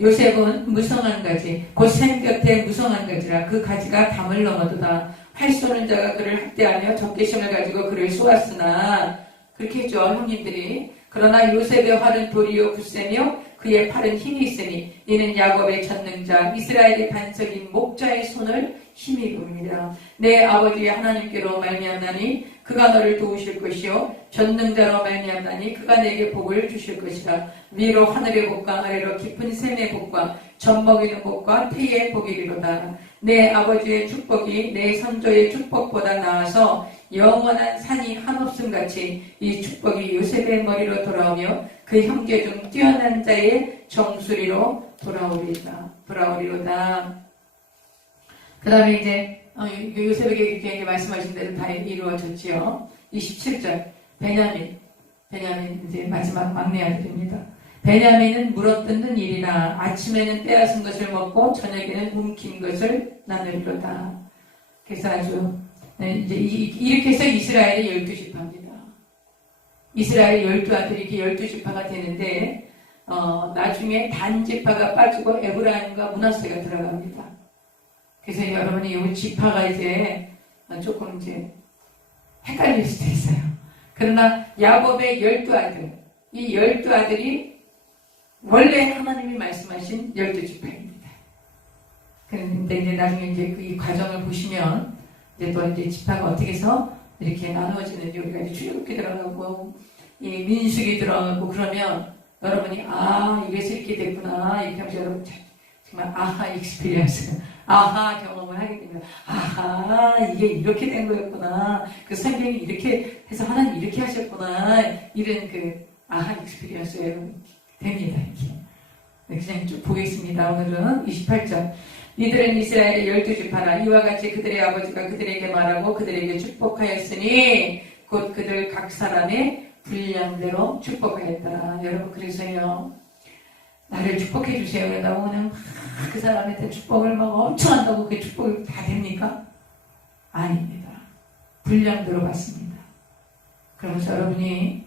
요셉은 무성한 가지, 곧 샘 곁에 무성한 가지라 그 가지가 담을 넘어도다. 활 쏘는 자가 그를 학대하며 적개심을 가지고 그를 쏘았으나 그렇게 했죠, 형님들이. 그러나 요셉의 활은 도리어 굳세며 그의 팔은 힘이 있으니 이는 야곱의 전능자 이스라엘의 반석인 목자의 손을 힘입음이라. 내 아버지의 하나님께로 말미암나니 그가 너를 도우실 것이요 전능자로 말미암나니 그가 내게 복을 주실 것이라. 위로 하늘의 복과 아래로 깊은 샘의 복과 젖 먹이는 복과 태의 복이리로다. 내 아버지의 축복이 내 선조의 축복보다 나아서 영원한 산이 한없음 같이 이 축복이 요셉의 머리로 돌아오며 그 형제 중 뛰어난 자의 정수리로 돌아오리로다. 그 다음에 이제 요셉에게 이렇게 말씀하신 대로 다 이루어졌지요. 27절 베냐민 이제 마지막 막내 아들입니다. 베냐민은 물어뜯는 일이라 아침에는 빼앗은 것을 먹고 저녁에는 움킨 것을 나누리로다. 그래서 아주 이제 이렇게 해서 이스라엘의 12지파입니다. 이스라엘 12아들이 이렇게 12지파가 되는데 나중에 단지파가 빠지고 에브라임과 므낫세가 들어갑니다. 그래서 여러분이 이 지파가 이제 조금 이제 헷갈릴 수도 있어요. 그러나 야곱의 12아들, 이 12아들이 원래 하나님이 말씀하신 12지파입니다. 그런데 이제 나중에 이제 이 과정을 보시면 이제 또 이제 지파가 어떻게 해서 이렇게 나누어지는지 우리가 이제 출애굽기 들어가고 이 민수기 들어가고 그러면 여러분이 이래서 이렇게 됐구나 이렇게 하면서 여러분 정말 아하 익스피리언스, 아하 경험을 하게 됩니다. 아하 이게 이렇게 된 거였구나. 그 성경이 이렇게 해서 하나님 이렇게 하셨구나. 이런 그 아하 익스피리언스 여러분 됩니다. 이렇게. 그냥 쭉 보겠습니다. 오늘은 28절. 이들은 이스라엘의 12지파라 이와 같이 그들의 아버지가 그들에게 말하고 그들에게 축복하였으니 곧 그들 각 사람의 분량대로 축복하였더라. 여러분 그래서요 나를 축복해 주세요. 그러다가 그냥 그 사람한테 축복을 막 엄청 한다고 그 축복이 다 됩니까? 아닙니다. 분량대로 받습니다. 그러면서 여러분이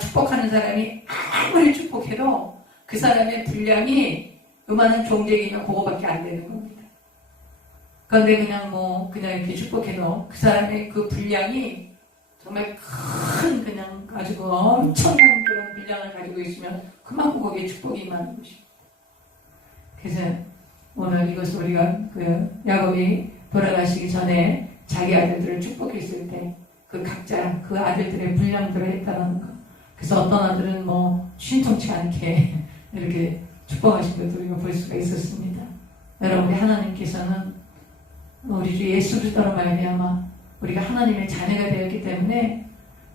축복하는 사람이 아무리 축복해도 그 사람의 분량이 요만한 종쟁이면 그거밖에 안 되는 겁니다. 그런데 그냥 이렇게 축복해도 그 사람의 그 분량이 정말 큰 그냥 가지고 엄청난 그런 분량을 가지고 있으면 그만큼 거기에 축복이 임하는 것입니다. 그래서 오늘 이것을 우리가 그 야곱이 돌아가시기 전에 자기 아들들을 축복했을 때 그 각자 그 아들들의 분량대로 했다는 거. 그래서 어떤 아들은 신통치 않게 이렇게 축복하신 것도 우리가 볼 수가 있었습니다. 여러분, 우리 하나님께서는 우리 주 예수 그리스도로 말미암아 우리가 하나님의 자녀가 되었기 때문에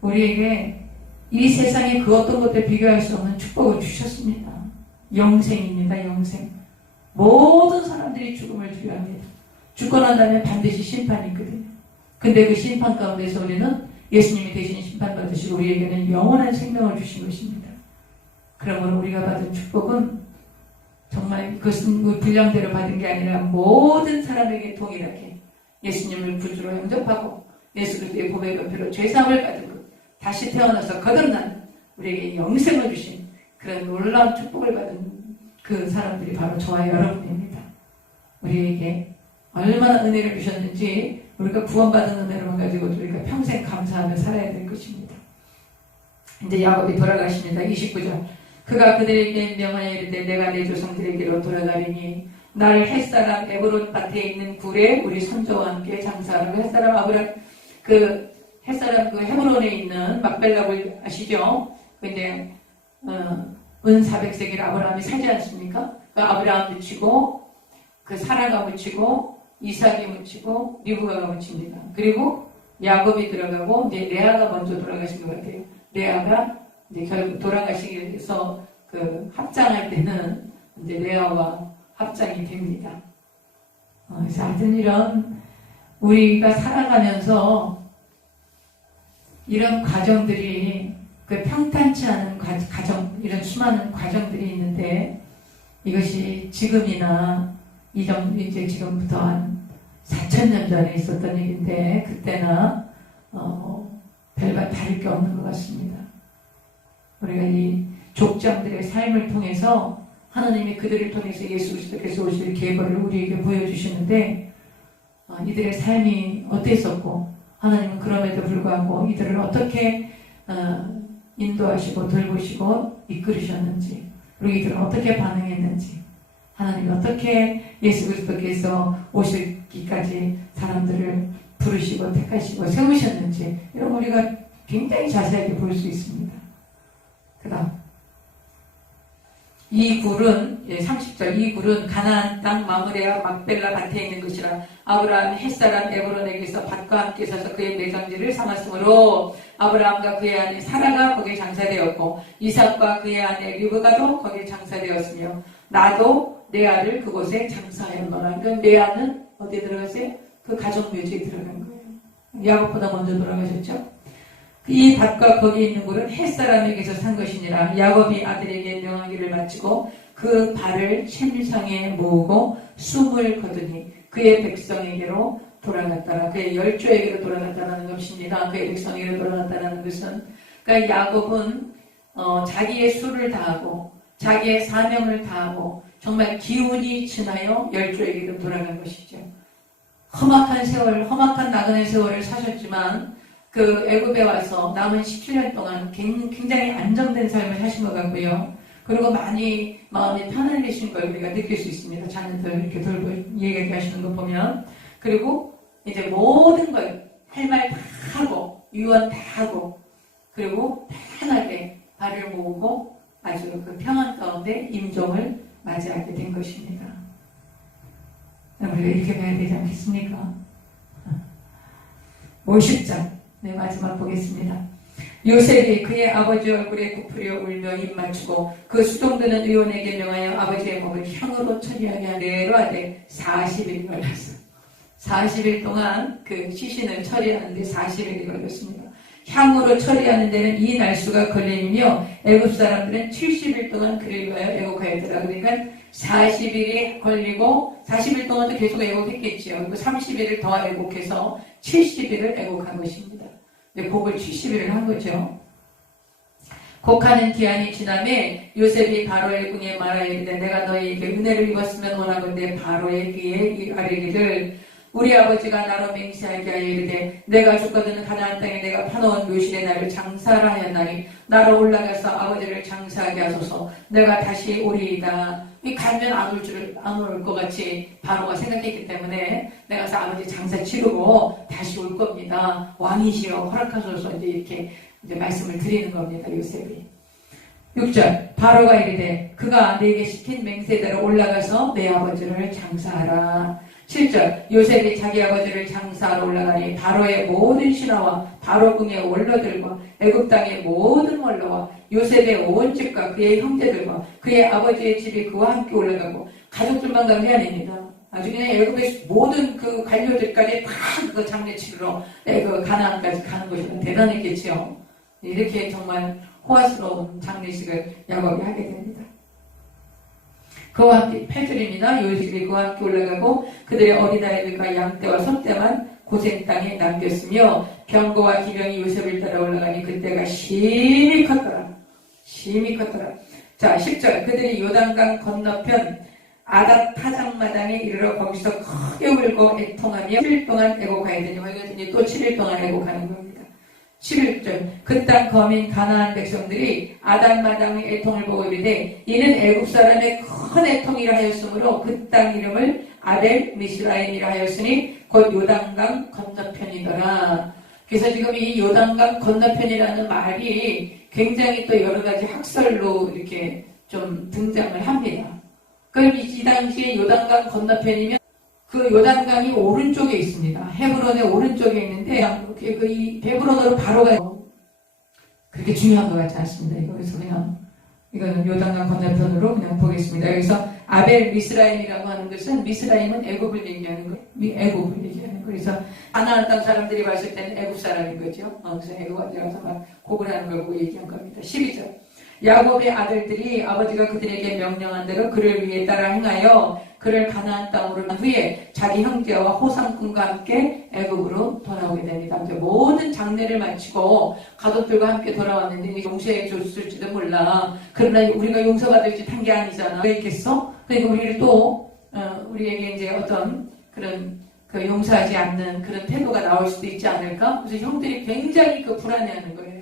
우리에게 이 세상의 그 어떤 것에 비교할 수 없는 축복을 주셨습니다. 영생입니다. 영생. 모든 사람들이 죽음을 두려워합니다. 죽고 난 다음에 반드시 심판이 있거든요. 근데 그 심판 가운데서 우리는 예수님이 대신 심판받으시고 우리에게는 영원한 생명을 주신 것입니다. 그러므로 우리가 받은 축복은 정말 그것은 분량대로 받은 게 아니라 모든 사람에게 동일하게 예수님을 구주로 영접하고 예수 그리스도의 보배 변표로 죄사함을 받은 것, 다시 태어나서 거듭난 우리에게 영생을 주신 그런 놀라운 축복을 받은 그 사람들이 바로 저와 여러분입니다. 우리에게 얼마나 은혜를 주셨는지 우리가 구원받은 은혜로만 가지고 우리가 평생 감사하며 살아야 될 것입니다. 이제 야곱이 돌아가십니다. 29절. 그가 그들에게 명하여 이르되 내가 내 조상들에게로 돌아가리니 나를 햇사람 에브론 밭에 있는 굴에 우리 선조와 함께 장사하라고. 햇사람 아브람 그 헤브론에 있는 막벨락을 아시죠? 근데 은 400세기를 아브라함이 사지 않습니까? 그 아브라함 묻히고 그 사라가 묻히고 이삭이 묻히고 리브가가 묻힙니다. 그리고 야곱이 들어가고 이제 레아가 먼저 돌아가신 것 같아요. 레아가 이제 결국 돌아가시기 위해서 그 합장할 때는 이제 레아와 합장이 됩니다. 그래서 하여튼 이런 우리가 살아가면서 이런 과정들이 그 평탄치 않은 과정, 이런 수많은 과정들이 있는데 이것이 지금이나 이제 지금부터 한 4,000년 전에 있었던 일인데 그때나 별반 다를 게 없는 것 같습니다. 우리가 이 족장들의 삶을 통해서 하나님이 그들을 통해서 예수 그리스도께서 오실 계보를 우리에게 보여주시는데 이들의 삶이 어땠었고 하나님은 그럼에도 불구하고 이들을 어떻게 인도하시고 돌보시고 이끌으셨는지 그리고 이들은 어떻게 반응했는지 하나님이 어떻게 예수 그리스도께서 오시기까지 사람들을 부르시고 택하시고 세우셨는지 이런 우리가 굉장히 자세하게 볼 수 있습니다. 그 다음 이 굴은 30절 이 굴은 가나안 땅 마므레와 막벨라 밭에 있는 것이라 아브라함 햇사람 에브론에게서 밭과 함께 서서 그의 내장지를 삼았으므로 아브라함과 그의 아내 사라가 거기에 장사되었고 이삭과 그의 아내 리브가도 거기에 장사되었으며 나도 내 아를 그곳에 장사하였노라. 그러니까 내 아는 어디에 들어갔어요? 그 가족묘지에 들어간 거예요. 야곱보다 먼저 돌아가셨죠. 이 밭과 거기 있는 굴은 햇사람에게서 산 것이니라. 야곱이 아들에게 명하기를 마치고 그 발을 샘상에 모으고 숨을 거두니 그의 백성에게로 돌아갔다라. 그의 열조에게로 돌아갔다라는 것입니다. 그의 백성에게로 돌아갔다라는 것은 그러니까 야곱은 자기의 수를 다하고 자기의 사명을 다하고 정말 기운이 지나여 열조에게로 돌아간 것이죠. 험악한 세월, 험악한 나그네 세월을 사셨지만 그 애굽에 와서 남은 17년 동안 굉장히 안정된 삶을 사신 것 같고요. 그리고 많이 마음이 편안해진 걸 우리가 느낄 수 있습니다. 자녀들 이렇게 돌보 얘기하시는 거 보면. 그리고 이제 모든 걸 할 말 다 하고 유언 다 하고 그리고 편하게 발을 모으고 아주 그 평안 가운데 임종을 맞이하게 된 것입니다. 우리가 이렇게 봐야 되지 않겠습니까? 50장 네, 마지막 보겠습니다. 요셉이 그의 아버지 얼굴에 굽으려 울며 입 맞추고 그 수동드는 의원에게 명하여 아버지의 몸을 향으로 처리하게 하내로 하되 40일 걸렸어. 40일 동안 그 시신을 처리하는데 40일이 걸렸습니다. 향으로 처리하는 데는 이 날수가 걸리며 애굽 사람들은 70일 동안 그를 위하여 애곡하였더라. 그러니까 40일이 걸리고 40일 동안도 계속 애곡했겠지요. 그리고 30일을 더 애곡해서 70일을 애곡한 것입니다. 곡을 70일을 한 거죠. 곡하는 기한이 지남에 요셉이 바로의 궁에 말하여 이르되 내가 너희에게 은혜를 입었으면 원하건대 바로의 귀에 아뢰기를 우리 아버지가 나로 맹세하게 하여 이르되 내가 죽거든 가나안 땅에 내가 파놓은 묘실에 나를 장사하라 하였나니 나로 올라가서 아버지를 장사하게 하소서. 내가 다시 오리이다. 이 가면 안 올 것 같이 바로가 생각했기 때문에 내가 가서 아버지 장사 치르고 다시 올 겁니다. 왕이시여 허락하소서. 이렇게 이제 말씀을 드리는 겁니다. 요셉이. 6절 바로가 이르되 그가 내게 시킨 맹세대로 올라가서 내 아버지를 장사하라. 7절 요셉이 자기 아버지를 장사하러 올라가니 바로의 모든 신하와 바로 궁의 원로들과 애굽 땅의 모든 원로와 요셉의 온 집과 그의 형제들과 그의 아버지의 집이 그와 함께 올라가고 가족들만 가는 게 아닙니다. 아주 그냥 애굽의 모든 그 관료들까지 다 그 장례치러 그 가나안까지 가는 것이 대단했겠지요. 이렇게 정말 호화스러운 장례식을 야곱이 하게 됩니다. 그와 함께 8절입니다. 요셉이 그와 함께 올라가고 그들의 어린아이들과 양떼와 소떼만 고센 땅에 남겼으며 병거와 기병이 요셉을 따라 올라가니 그때가 심히 컸더라. 심히 컸더라. 자, 10절 그들이 요단강 건너편 아닷 타작마당에 이르러 거기서 크게 울고 애통하며 7일 동안 애곡하였더니 이것들이 또 7일 동안 애곡하는 겁니다. 11절 그 땅 거민 가나안 백성들이 아닷마당의 애통을 보고 이르되 이는 애굽 사람의 큰 애통이라 하였으므로 그 땅 이름을 아벨 미스라임이라 하였으니 곧 요단강 건너편이더라. 그래서 지금 이 요단강 건너편이라는 말이 굉장히 또 여러 가지 학설로 이렇게 좀 등장을 합니다. 그럼 이 당시에 요단강 건너편이면 그 요단강이 오른쪽에 있습니다. 헤브론의 오른쪽에 있는데 이 헤브론으로 바로 가요. 그렇게 중요한 것 같지 않습니다. 그래서 그냥 이거는 요단강 건너편으로 그냥 보겠습니다. 여기서 아벨 미스라임이라고 하는 것은 미스라임은 애굽을 얘기하는 거, 애굽을 얘기하는 거. 그래서 가나안 땅 사람들이 봤을 때는 애굽 사람인 거죠. 그래서 애굽에 들어가서 막 고군하는 걸 보고 얘기한 겁니다. 12절. 야곱의 아들들이 아버지가 그들에게 명령한 대로 그를 위해 따라 행하여 그를 가나안 땅으로 간 후에 자기 형제와 호상꾼과 함께 애굽으로 돌아오게 됩니다. 이제 모든 장례를 마치고 가족들과 함께 돌아왔는데 용서해 줬을지도 몰라. 그러나 우리가 용서받을 짓 한 게 아니잖아. 왜 있겠어? 그러니까 우리를 또 우리에게 이제 어떤 그런 그 용서하지 않는 그런 태도가 나올 수도 있지 않을까? 그래서 형들이 굉장히 불안해하는 거예요.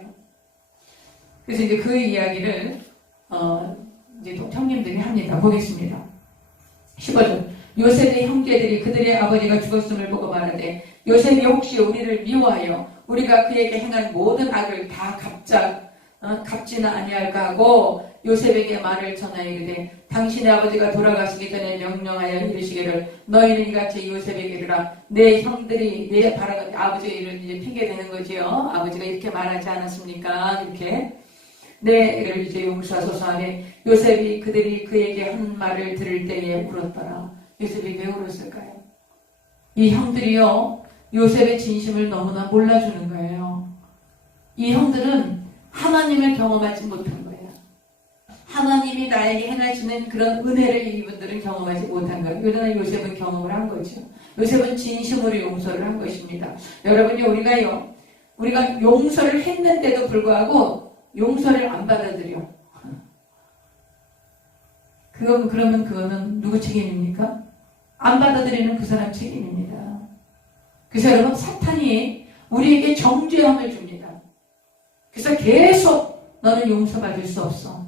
그래서 이제 그 이야기를 이제 형님들이 합니다. 보겠습니다. 15절. 요셉의 형제들이 그들의 아버지가 죽었음을 보고 말하되 요셉이 혹시 우리를 미워하여 우리가 그에게 행한 모든 악을 다 갚지는 아니할까 하고 요셉에게 말을 전하여 이르되 당신의 아버지가 돌아가시기 전에 명령하여 이르시기를 너희는 이같이 요셉에게 이르라 내 형들이 내 바라가 아버지의 일을 이제 핑계대는 거지요. 아버지가 이렇게 말하지 않았습니까? 이렇게 내 애를 이제 용서하소서 하니 요셉이 그들이 그에게 한 말을 들을 때에 울었더라. 요셉이 왜 울었을까요? 이 형들이요 요셉의 진심을 너무나 몰라주는 거예요. 이 형들은 하나님을 경험하지 못한 거예요. 하나님이 나에게 행하시는 그런 은혜를 이분들은 경험하지 못한 거예요. 그러나 요셉은 경험을 한 거죠. 요셉은 진심으로 용서를 한 것입니다. 여러분이 우리가 용서를 했는데도 불구하고 용서를 안 받아들여. 그러면 그거는 누구 책임입니까? 안 받아들이는 그 사람 책임입니다. 그래서 여러분 사탄이 우리에게 정죄함을 줍니다. 그래서 계속 너는 용서받을 수 없어.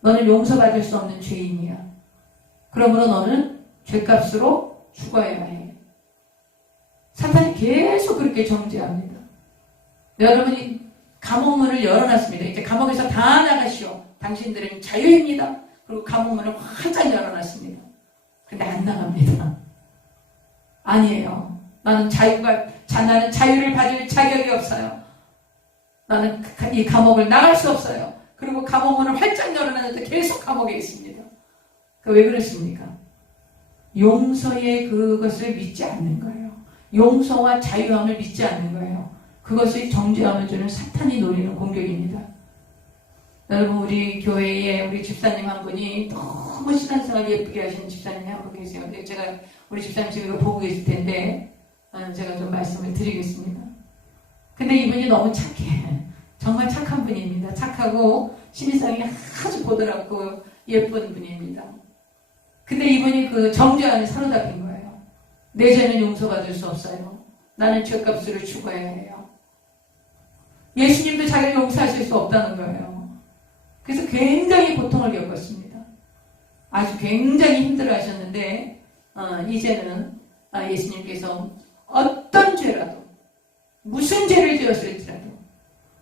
너는 용서받을 수 없는 죄인이야. 그러므로 너는 죄값으로 죽어야 해. 사탄이 계속 그렇게 정죄합니다. 여러분이 감옥문을 열어놨습니다. 이제 감옥에서 다 나가시오. 당신들은 자유입니다. 그리고 감옥문을 활짝 열어놨습니다. 근데 안 나갑니다. 아니에요. 나는 자유를 받을 자격이 없어요. 나는 이 감옥을 나갈 수 없어요. 그리고 감옥문을 활짝 열어놨는데 계속 감옥에 있습니다. 왜 그렇습니까? 용서의 그것을 믿지 않는 거예요. 용서와 자유함을 믿지 않는 거예요. 그것이 정죄함을 주는 사탄이 노리는 공격입니다. 여러분 우리 교회에 우리 집사님 한 분이 너무 신앙생활 예쁘게 하시는 집사님이 한 분 계세요. 근데 제가 우리 집사님 지금 이거 보고 계실 텐데 제가 좀 말씀을 드리겠습니다. 근데 이분이 너무 착해. 정말 착한 분입니다. 착하고 신의성이 아주 보드랍고 예쁜 분입니다. 근데 이분이 그 정죄함에 사로잡힌 거예요. 내 죄는 용서받을 수 없어요. 나는 죄값으로 죽어야 해요. 예수님도 자기를 용서하실 수 없다는 거예요. 그래서 굉장히 고통을 겪었습니다. 아주 굉장히 힘들어 하셨는데 이제는 예수님께서 어떤 죄라도 무슨 죄를 지었을지라도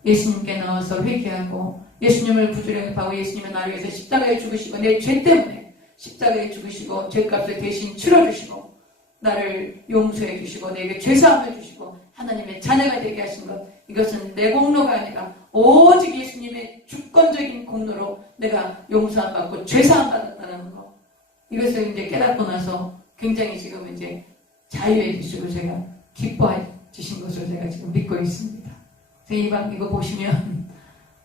예수님께 나와서 회개하고 예수님을 구주로 영접하고 예수님의 나를 위해서 십자가에 죽으시고 내 죄 때문에 십자가에 죽으시고 죄값을 대신 치러주시고 나를 용서해 주시고 내게 죄사함을 주시고 하나님의 자녀가 되게 하신 것, 이것은 내 공로가 아니라 오직 예수님의 주권적인 공로로 내가 용서함 받고 죄사함 받았다는 거, 이것을 이제 깨닫고 나서 굉장히 지금 이제 자유해 주시고 제가 기뻐해 주신 것을 제가 지금 믿고 있습니다. 이거 보시면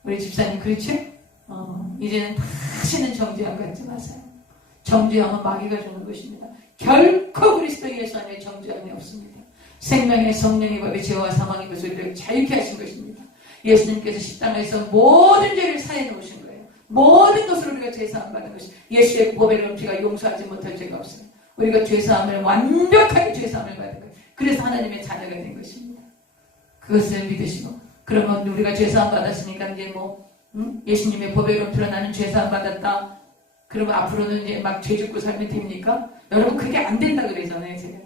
우리 집사님 그렇죠? 이제는 다시는 정죄함 갖지 마세요. 정죄함은 마귀가 주는 것입니다. 결코 그리스도 예수 안에 정죄함이 없습니다. 생명의 성령의 법의 죄와 사망의 것을 우리를 자유케 하신 것입니다. 예수님께서 십자가에서 모든 죄를 사해 놓으신 거예요. 모든 것을 우리가 죄사함 받은 것입니다. 예수의 보배로운 피가 용서하지 못할 죄가 없어요. 우리가 죄사함을 완벽하게 죄사함을 받은 거예요. 그래서 하나님의 자녀가 된 것입니다. 그것을 믿으시고 그러면 우리가 죄사함 받았으니까 이제 예수님의 보배로운 피로 나는 죄사함 받았다. 그러면 앞으로는 이제 막 죄 짓고 살면 됩니까? 여러분 그게 안 된다 그러잖아요. 제가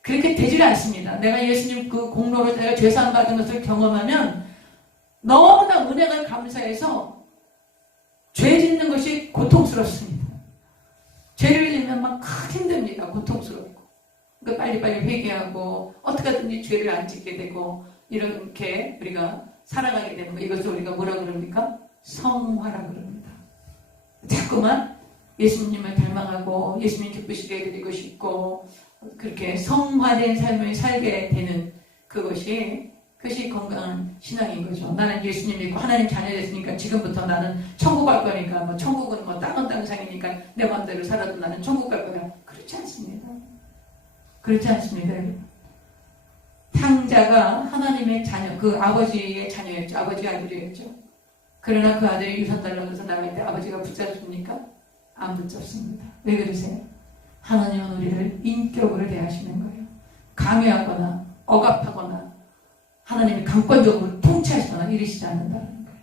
그렇게 되질 않습니다. 내가 예수님 그 공로로 내가 죄사함 받은 것을 경험하면 너무나 은혜가 감사해서 죄 짓는 것이 고통스럽습니다. 죄를 짓면 막 힘듭니다. 고통스럽고. 그러니까 빨리빨리 회개하고 어떻게 하든지 죄를 안 짓게 되고 이렇게 우리가 살아가게 되는 거, 이것을 우리가 뭐라 그럽니까? 성화라 그럽니다. 자꾸만 예수님을 닮아가고 예수님 기쁘시게 해드리고 싶고 그렇게 성화된 삶을 살게 되는 그것이 건강한 신앙인 거죠. 나는 예수님 믿고 하나님 자녀 됐으니까 지금부터 나는 천국 갈 거니까 뭐 천국은 뭐 땅은 땅상이니까 내 마음대로 살아도 나는 천국 갈 거야. 그렇지 않습니다. 그렇지 않습니다. 탕자가 하나님의 자녀, 그 아버지의 자녀였죠. 아버지 아들이었죠. 그러나 그 아들이 유산 달라고 해서 나갈 때 아버지가 붙잡습니까? 안 붙잡습니다. 왜 그러세요? 하나님은 우리를 인격으로 대하시는 거예요. 강요하거나 억압하거나 하나님이 강권적으로 통치하시거나 이러시지 않는다는 거예요.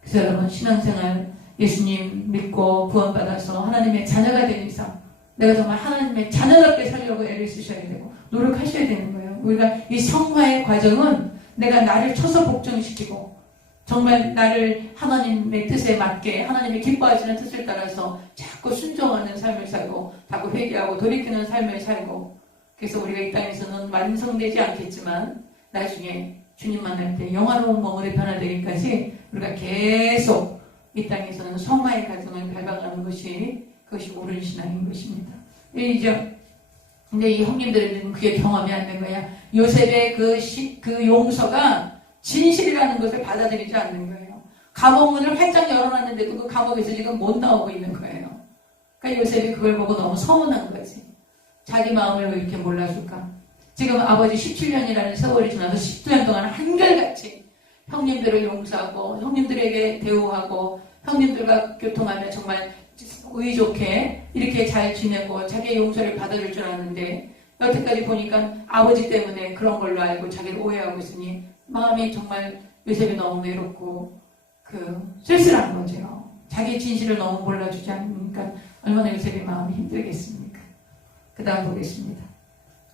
그래서 여러분 신앙생활 예수님 믿고 구원받아서 하나님의 자녀가 된 이상 내가 정말 하나님의 자녀답게 살려고 애를 쓰셔야 되고 노력하셔야 되는 거예요. 우리가 이 성화의 과정은 내가 나를 쳐서 복종시키고 정말 나를 하나님의 뜻에 맞게 하나님이 기뻐하시는 뜻을 따라서 자꾸 순종하는 삶을 살고 자꾸 회개하고 돌이키는 삶을 살고 그래서 우리가 이 땅에서는 완성되지 않겠지만 나중에 주님 만날 때 영화로운 몸으로 변화되기까지 우리가 계속 이 땅에서는 성화의 과정을 밟아가는 것이 그것이 옳은 신앙인 것입니다. 근데 이 형님들은 그게 경험이 안 된 거야. 요셉의 그 용서가 진실이라는 것을 받아들이지 않는 거예요. 감옥문을 활짝 열어놨는데도 그 감옥에서 지금 못 나오고 있는 거예요. 그러니까 요셉이 그걸 보고 너무 서운한 거지. 자기 마음을 왜 이렇게 몰라줄까? 지금 아버지 17년이라는 세월이 지나서 10년 동안 한결같이 형님들을 용서하고 형님들에게 대우하고 형님들과 교통하며 정말 의좋게 이렇게 잘 지내고 자기의 용서를 받아줄 줄 알았는데 여태까지 보니까 아버지 때문에 그런 걸로 알고 자기를 오해하고 있으니 마음이 정말 요셉이 너무 외롭고 쓸쓸한 거죠. 자기 진실을 너무 몰라주지 않으니까 얼마나 요셉이 마음이 힘들겠습니까? 그 다음 보겠습니다.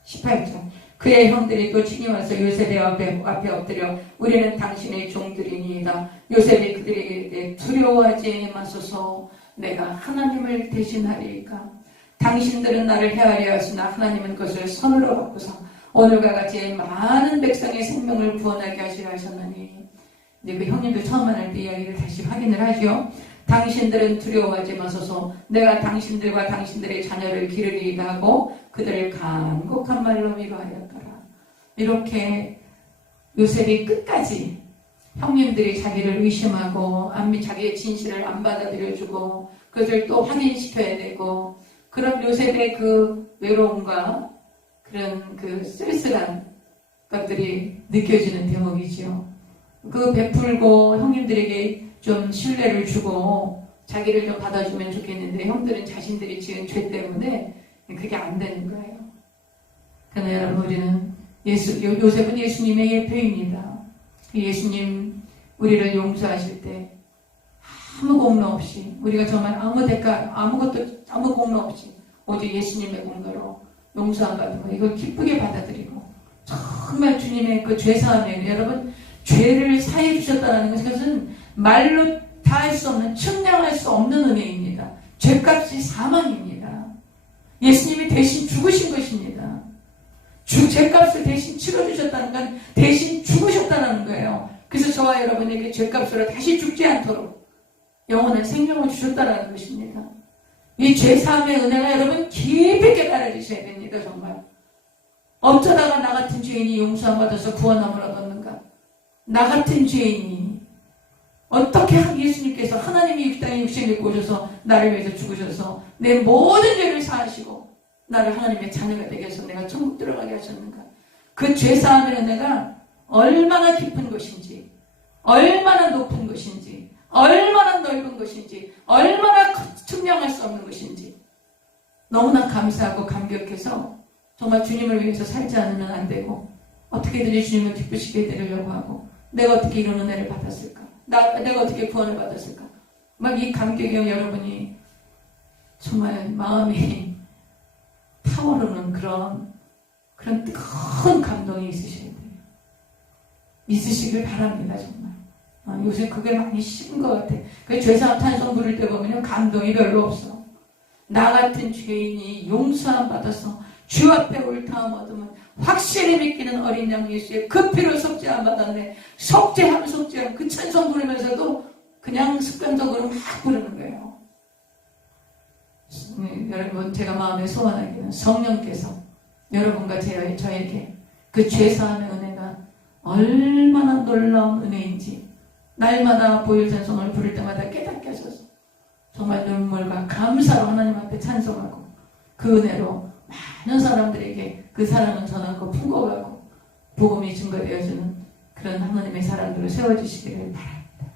18절 그의 형들이 또 친히 와서 요셉의 앞에 엎드려 우리는 당신의 종들이니이다. 요셉이 그들에게 이르되 두려워하지 마소서 내가 하나님을 대신하리이까. 당신들은 나를 헤아려 하시나 하나님은 그것을 선으로 바꾸사 오늘과 같이 많은 백성의 생명을 구원하게 하시려 하셨나니. 이제 그 형님들 처음 만날 때 이야기를 다시 확인을 하죠. 당신들은 두려워하지 마소서 내가 당신들과 당신들의 자녀를 기르리이다 하고 그들을 간곡한 말로 위로하였더라. 이렇게 요셉이 끝까지 형님들이 자기를 의심하고 자기의 진실을 안 받아들여주고 그것을 또 확인시켜야 되고 그런 요셉의 그 외로움과 그런 그 쓸쓸한 것들이 느껴지는 대목이지요. 그 베풀고 형님들에게 좀 신뢰를 주고 자기를 좀 받아주면 좋겠는데 형들은 자신들이 지은 죄 때문에 그게 안 되는 거예요. 그러나 여러분 우리는 요셉은 예수님의 예표입니다. 예수님 우리를 용서하실 때 아무 공로 없이 우리가 정말 아무 대가 아무 공로 없이 오직 예수님의 공로로 용서함 받은 거 이걸 기쁘게 받아들이고 정말 주님의 그 죄사함에 여러분 죄를 사해 주셨다는 것은 말로 다 할 수 없는 측량할 수 없는 은혜입니다. 죄값이 사망입니다. 예수님이 대신 죽으신 것입니다. 죄값을 대신 치러주셨다는 건 대신 죽으셨다는 거예요. 그래서 저와 여러분에게 죄값으로 다시 죽지 않도록 영원한 생명을 주셨다는 것입니다. 이 죄사함의 은혜가 여러분 깊이 깨달아지셔야 됩니다. 정말 어쩌다가 나 같은 죄인이 용서함 받아서 구원함을 얻었는가? 나 같은 죄인이 어떻게 예수님께서 하나님이 이 땅에 육신을 입고 오셔서 나를 위해서 죽으셔서 내 모든 죄를 사하시고 나를 하나님의 자녀가 되게 해서 내가 천국 들어가게 하셨는가? 그 죄사함의 은혜가 얼마나 깊은 것인지 얼마나 높은 것인지 얼마나 넓은 것인지 얼마나 측량할 수 없는 것인지 너무나 감사하고 감격해서 정말 주님을 위해서 살지 않으면 안 되고 어떻게든지 주님을 기쁘시게 해드리려고 하고 내가 어떻게 이런 은혜를 받았을까? 내가 어떻게 구원을 받았을까? 막 이 감격이 여러분이 정말 마음이 타오르는 그런 뜨거운 감동이 있으셔야 돼요. 있으시길 바랍니다. 정말. 요새 그게 많이 식은 것 같아. 그 죄사함 찬송 부를 때 보면 감동이 별로 없어. 나 같은 죄인이 용서함 받아서 주 앞에 옳다함 얻으면 확실히 믿기는 어린 양 예수의 그 피로 속죄함 받았네. 속죄함 그 찬송 부르면서도 그냥 습관적으로 막 부르는 거예요. 여러분, 제가 마음에 소원하기는 성령께서 여러분과 저에게 그 죄사함의 은혜가 얼마나 놀라운 은혜인지 날마다 보혈찬송을 부를 때마다 깨닫게 하셔서 정말 눈물과 감사로 하나님 앞에 찬송하고 그 은혜로 많은 사람들에게 그 사랑을 전하고 풍고가고 복음이 증거되어지는 그런 하나님의 사람들을 세워주시기를 바랍니다.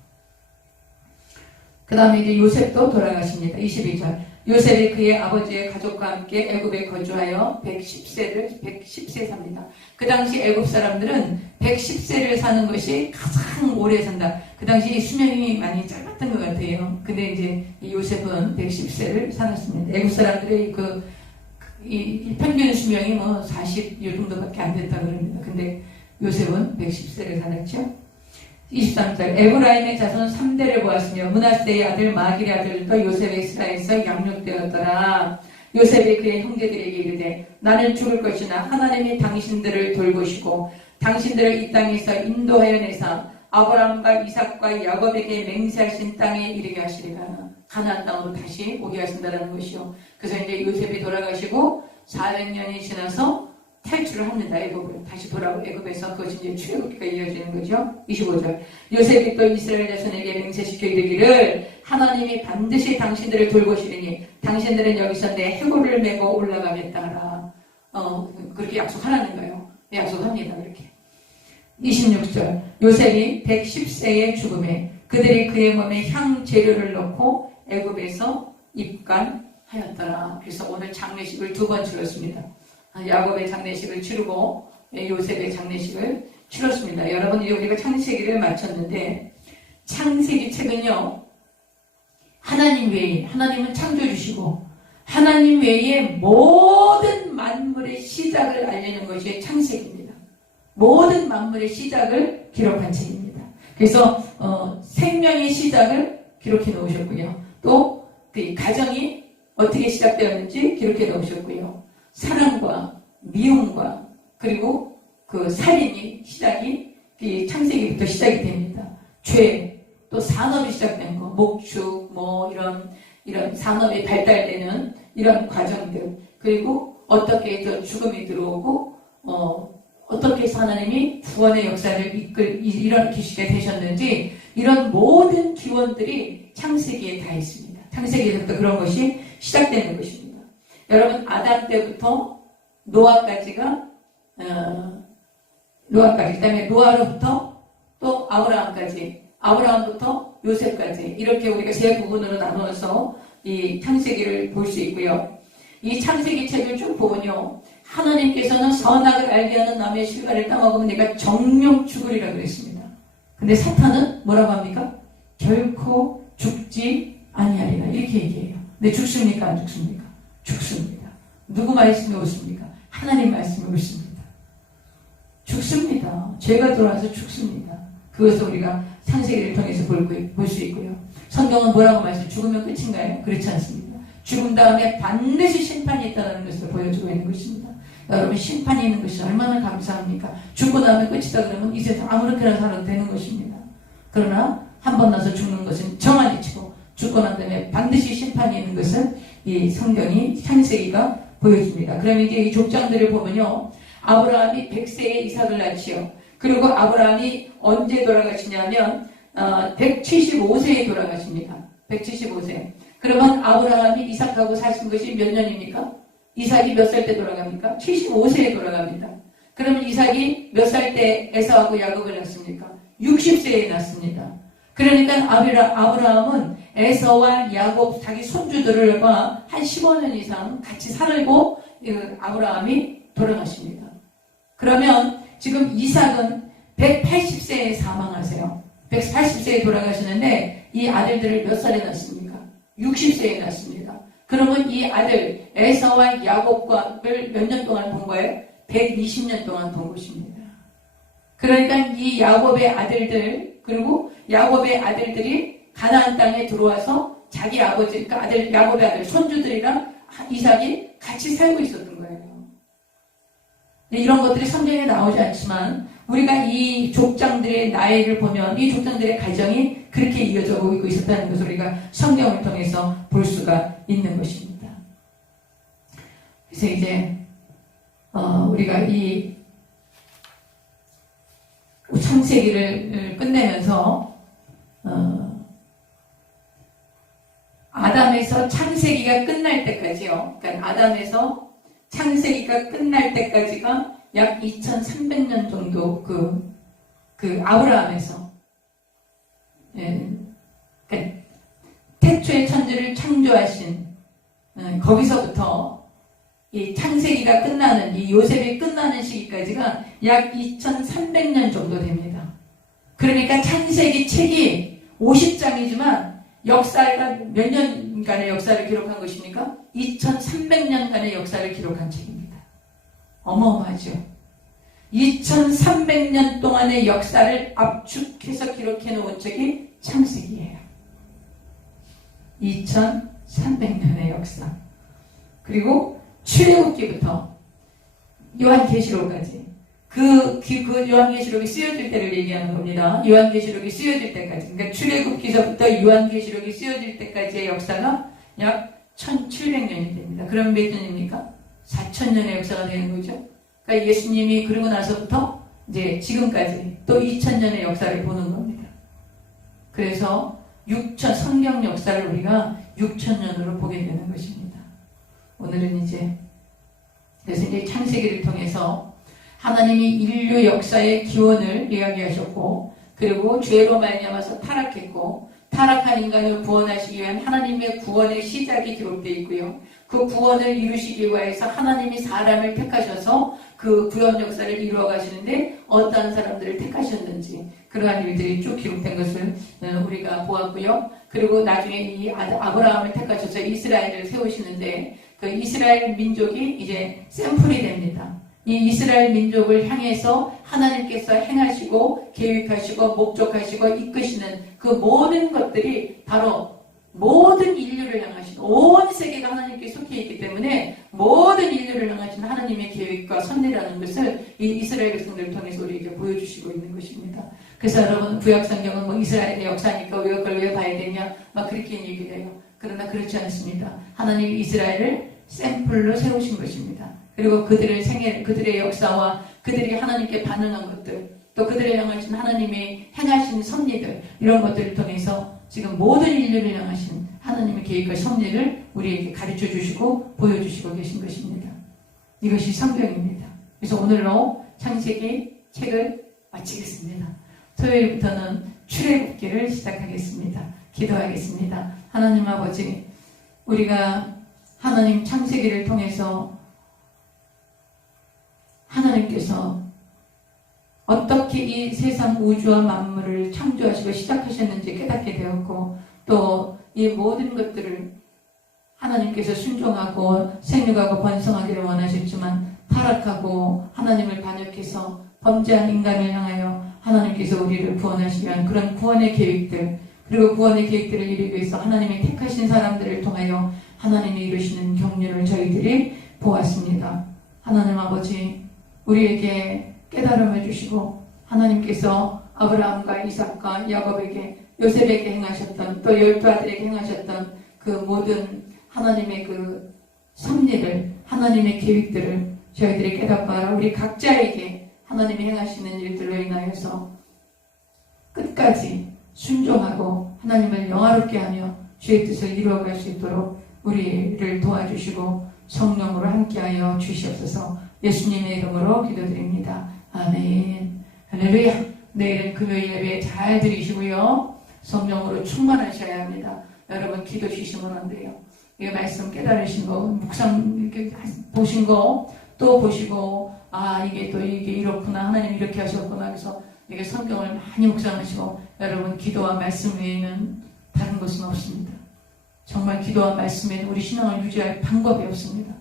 그 다음에 이제 요셉도 돌아가십니다. 22절. 요셉이 그의 아버지의 가족과 함께 애굽에 거주하여 110세 삽니다. 그 당시 애굽 사람들은 110세를 사는 것이 가장 오래 산다. 그 당시 수명이 많이 짧았던 것 같아요. 근데 이제 요셉은 110세를 살았습니다. 애굽 사람들의 이 평균 수명이 40여 정도밖에 안 됐다고 그럽니다. 근데 요셉은 110세를 살았죠. 23절. 에브라임의 자손 3대를 보았으며 므낫세의 아들 마길의 아들도 요셉의 스라에서 양육되었더라. 요셉이 그의 형제들에게 이르되 나는 죽을 것이나 하나님이 당신들을 돌보시고 당신들을 이 땅에서 인도하여 내사 아브라함과 이삭과 야곱에게 맹세하신 땅에 이르게 하시리라. 가나안 땅으로 다시 오게 하신다는 것이요. 그래서 이제 요셉이 돌아가시고 400년이 지나서 탈출을 합니다. 애굽을 다시 돌아오고 애굽에서 그것이 이제 출애굽기가 이어지는 거죠. 25절. 요셉이 또 이스라엘 자손에게 맹세시켜 이르기를 하나님이 반드시 당신들을 돌보시리니 당신들은 여기서 내 해골을 메고 올라가겠다 하라. 그렇게 약속하라는 거예요. 약속합니다. 그렇게. 26절. 요셉이 110세의 죽음에 그들이 그의 몸에 향 재료를 넣고 애굽에서 입간하였더라. 그래서 오늘 장례식을 2번 치렀습니다. 야곱의 장례식을 치르고 요셉의 장례식을 치렀습니다. 여러분, 이제 우리가 창세기를 마쳤는데 창세기 책은요, 하나님 외에, 하나님은 창조주시고 하나님 외에 모든 만물의 시작을 알리는 것이 창세기입니다. 모든 만물의 시작을 기록한 책입니다. 그래서 생명의 시작을 기록해 놓으셨고요. 또 그 가정이 어떻게 시작되었는지 기록해 놓으셨고요. 사랑과 미움과 그리고 그 살인이 시작이 창세기부터 시작이 됩니다. 죄, 또 산업이 시작된 거, 목축, 이런 산업이 발달되는 이런 과정들, 그리고 어떻게 저 죽음이 들어오고 어떻게 해서 하나님이 구원의 역사를 일으키시게 되셨는지 이런 모든 기원들이 창세기에 다 있습니다. 창세기에서부터 그런 것이 시작되는 것입니다. 여러분, 아담 때부터 노아까지가 노아까지, 그다음에 노아로부터 또 아브라함까지, 아브라함부터 요셉까지 이렇게 우리가 세 부분으로 나누어서 이 창세기를 볼 수 있고요. 이 창세기 책을 쭉 보면요, 하나님께서는 선악을 알게 하는 나무의 실과를 따먹으면 내가 정령 죽으리라 그랬습니다. 근데 사탄은 뭐라고 합니까? 결코 죽지 아니하리라 이렇게 얘기해요. 근데 죽습니까? 안 죽습니까? 죽습니다. 누구 말씀이 옳습니까? 하나님 말씀이 옳습니다. 죽습니다. 죄가 들어와서 죽습니다. 그것을 우리가 창세기를 통해서 볼 수 있고요. 성경은 뭐라고 말씀해요? 죽으면 끝인가요? 그렇지 않습니다. 죽은 다음에 반드시 심판이 있다는 것을 보여주고 있는 것입니다. 여러분, 심판이 있는 것이 얼마나 감사합니까? 죽고 나면 끝이다 그러면 이 세상 아무렇게나 살아도 되는 것입니다. 그러나 한 번 나서 죽는 것은 정한이 치고 죽고 난 다음에 반드시 심판이 있는 것을 이 성경이 창세기가 보여줍니다. 그러면 이제 이 족장들을 보면요, 아브라함이 100세에 이삭을 낳지요. 그리고 아브라함이 언제 돌아가시냐면 175세에 돌아가십니다. 175세. 그러면 아브라함이 이삭하고 사신 것이 몇 년입니까? 이삭이 몇 살 때 돌아갑니까? 75세에 돌아갑니다. 그러면 이삭이 몇 살 때 에서하고 야곱을 낳습니까? 60세에 낳습니다. 그러니까 아브라함은 에서와 야곱 자기 손주들과 한 15년 이상 같이 살고 아브라함이 돌아가십니다. 그러면 지금 이삭은 180세에 사망하세요. 180세에 돌아가시는데 이 아들들을 몇 살에 낳습니까? 60세에 낳습니다. 그러면 이 아들 에서와 야곱과를 몇 년 동안 본 거예요? 120년 동안 본 것입니다. 그러니까 이 야곱의 아들들, 그리고 야곱의 아들들이 가나안 땅에 들어와서 자기 아버지, 그러니까 야곱의 아들 손주들이랑 이삭이 같이 살고 있었던 거예요. 이런 것들이 성경에 나오지 않지만 우리가 이 족장들의 나이를 보면 이 족장들의 가정이 그렇게 이어져 오고 있었다는 것을 우리가 성경을 통해서 볼 수가 있는 것입니다. 그래서 이제 우리가 이 창세기를 끝내면서 아담에서 창세기가 끝날 때까지요. 그러니까 아담에서 창세기가 끝날 때까지가 약 2300년 정도 그 아브라함에서 그러니까 태초의 천지를 창조하신 거기서부터 이 창세기가 끝나는 이 요셉이 끝나는 시기까지가 약 2300년 정도 됩니다. 그러니까 창세기 책이 50장이지만 역사가 몇 년간의 역사를 기록한 것입니까? 2300년간의 역사를 기록한 책입니다. 어마어마하죠. 2300년 동안의 역사를 압축해서 기록해 놓은 책이 창세기예요. 2300년의 역사. 그리고 출애굽기부터 요한계시록까지 그 요한계시록이 쓰여질 때를 얘기하는 겁니다. 요한계시록이 쓰여질 때까지, 그러니까 출애굽기서부터 요한계시록이 쓰여질 때까지의 역사가 약 1700년이 됩니다. 그럼 몇 년입니까? 4000년의 역사가 되는 거죠. 그러니까 예수님이 그러고 나서부터 이제 지금까지 또 2000년의 역사를 보는 겁니다. 그래서 성경 역사를 우리가 6000년으로 보게 되는 것입니다. 오늘은 그래서 이제 창세기를 통해서 하나님이 인류 역사의 기원을 이야기하셨고, 그리고 죄로 말미암아서 타락했고, 타락한 인간을 구원하시기 위한 하나님의 구원의 시작이 기록되어 있고요. 그 구원을 이루시기 위해서 하나님이 사람을 택하셔서 그 구원 역사를 이루어 가시는데 어떠한 사람들을 택하셨는지 그러한 일들이 쭉 기록된 것을 우리가 보았고요. 그리고 나중에 이 아브라함을 택하셔서 이스라엘을 세우시는데 그 이스라엘 민족이 이제 샘플이 됩니다. 이 이스라엘 민족을 향해서 하나님께서 행하시고 계획하시고 목적하시고 이끄시는 그 모든 것들이 바로 모든 인류를 향하신, 온 세계가 하나님께 속해 있기 때문에 모든 인류를 향하신 하나님의 계획과 섭리라는 것을 이 이스라엘 백성들을 통해서 우리에게 보여주시고 있는 것입니다. 그래서 여러분 구약성경은 뭐 이스라엘의 역사니까 왜 그걸 왜 봐야 되냐 막 그렇게 얘기를 해요. 그러나 그렇지 않습니다. 하나님이 이스라엘을 샘플로 세우신 것입니다. 그리고 그들의 역사와 그들이 하나님께 반응한 것들, 또 그들을 향하신 하나님의 행하신 섭리들, 이런 것들을 통해서 지금 모든 인류를 향하신 하나님의 계획과 섭리를 우리에게 가르쳐 주시고 보여주시고 계신 것입니다. 이것이 성경입니다. 그래서 오늘로 창세기 책을 마치겠습니다. 토요일부터는 출애굽기를 시작하겠습니다. 기도하겠습니다. 하나님 아버지, 우리가 하나님 창세기를 통해서 하나님께서 어떻게 이 세상 우주와 만물을 창조하시고 시작하셨는지 깨닫게 되었고, 또 이 모든 것들을 하나님께서 순종하고 생육하고 번성하기를 원하셨지만 타락하고 하나님을 반역해서 범죄한 인간을 향하여 하나님께서 우리를 구원하시기 위한 그런 구원의 계획들, 그리고 구원의 계획들을 이루기 위해서 하나님이 택하신 사람들을 통하여 하나님이 이루시는 경륜을 저희들이 보았습니다. 하나님 아버지, 우리에게 깨달음을 주시고 하나님께서 아브라함과 이삭과 야곱에게, 요셉에게 행하셨던, 또 12아들에게 행하셨던 그 모든 하나님의 그 섭리를, 하나님의 계획들을 저희들이 깨닫고 알아 우리 각자에게 하나님이 행하시는 일들로 인하여서 끝까지 순종하고 하나님을 영화롭게 하며 주의 뜻을 이루어갈 수 있도록 우리를 도와주시고 성령으로 함께하여 주시옵소서. 예수님의 이름으로 기도드립니다. 아멘. 할렐루야. 내일은 금요일 예배 잘 드리시고요. 성령으로 충만하셔야 합니다. 여러분 기도 주시면 안 돼요. 이 말씀 깨달으신 거, 묵상 이렇게 보신 거 또 보시고, 이게 이렇구나, 하나님 이렇게 하셨구나. 그래서 이게 성경을 많이 묵상하시고, 여러분 기도와 말씀 외에는 다른 것은 없습니다. 정말 기도와 말씀에는 우리 신앙을 유지할 방법이 없습니다.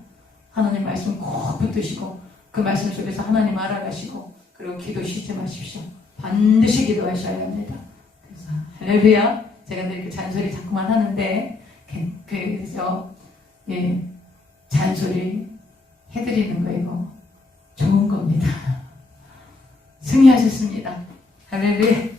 하나님 말씀 꼭 붙드시고 그 말씀 속에서 하나님 알아가시고, 그리고 기도 쉬지 마십시오. 반드시 기도하셔야 합니다. 그래서 할렐루야. 제가 이렇게 잔소리 자꾸만 하는데 그래서 잔소리 해드리는 거 이거 좋은 겁니다. 승리하셨습니다. 할렐루야.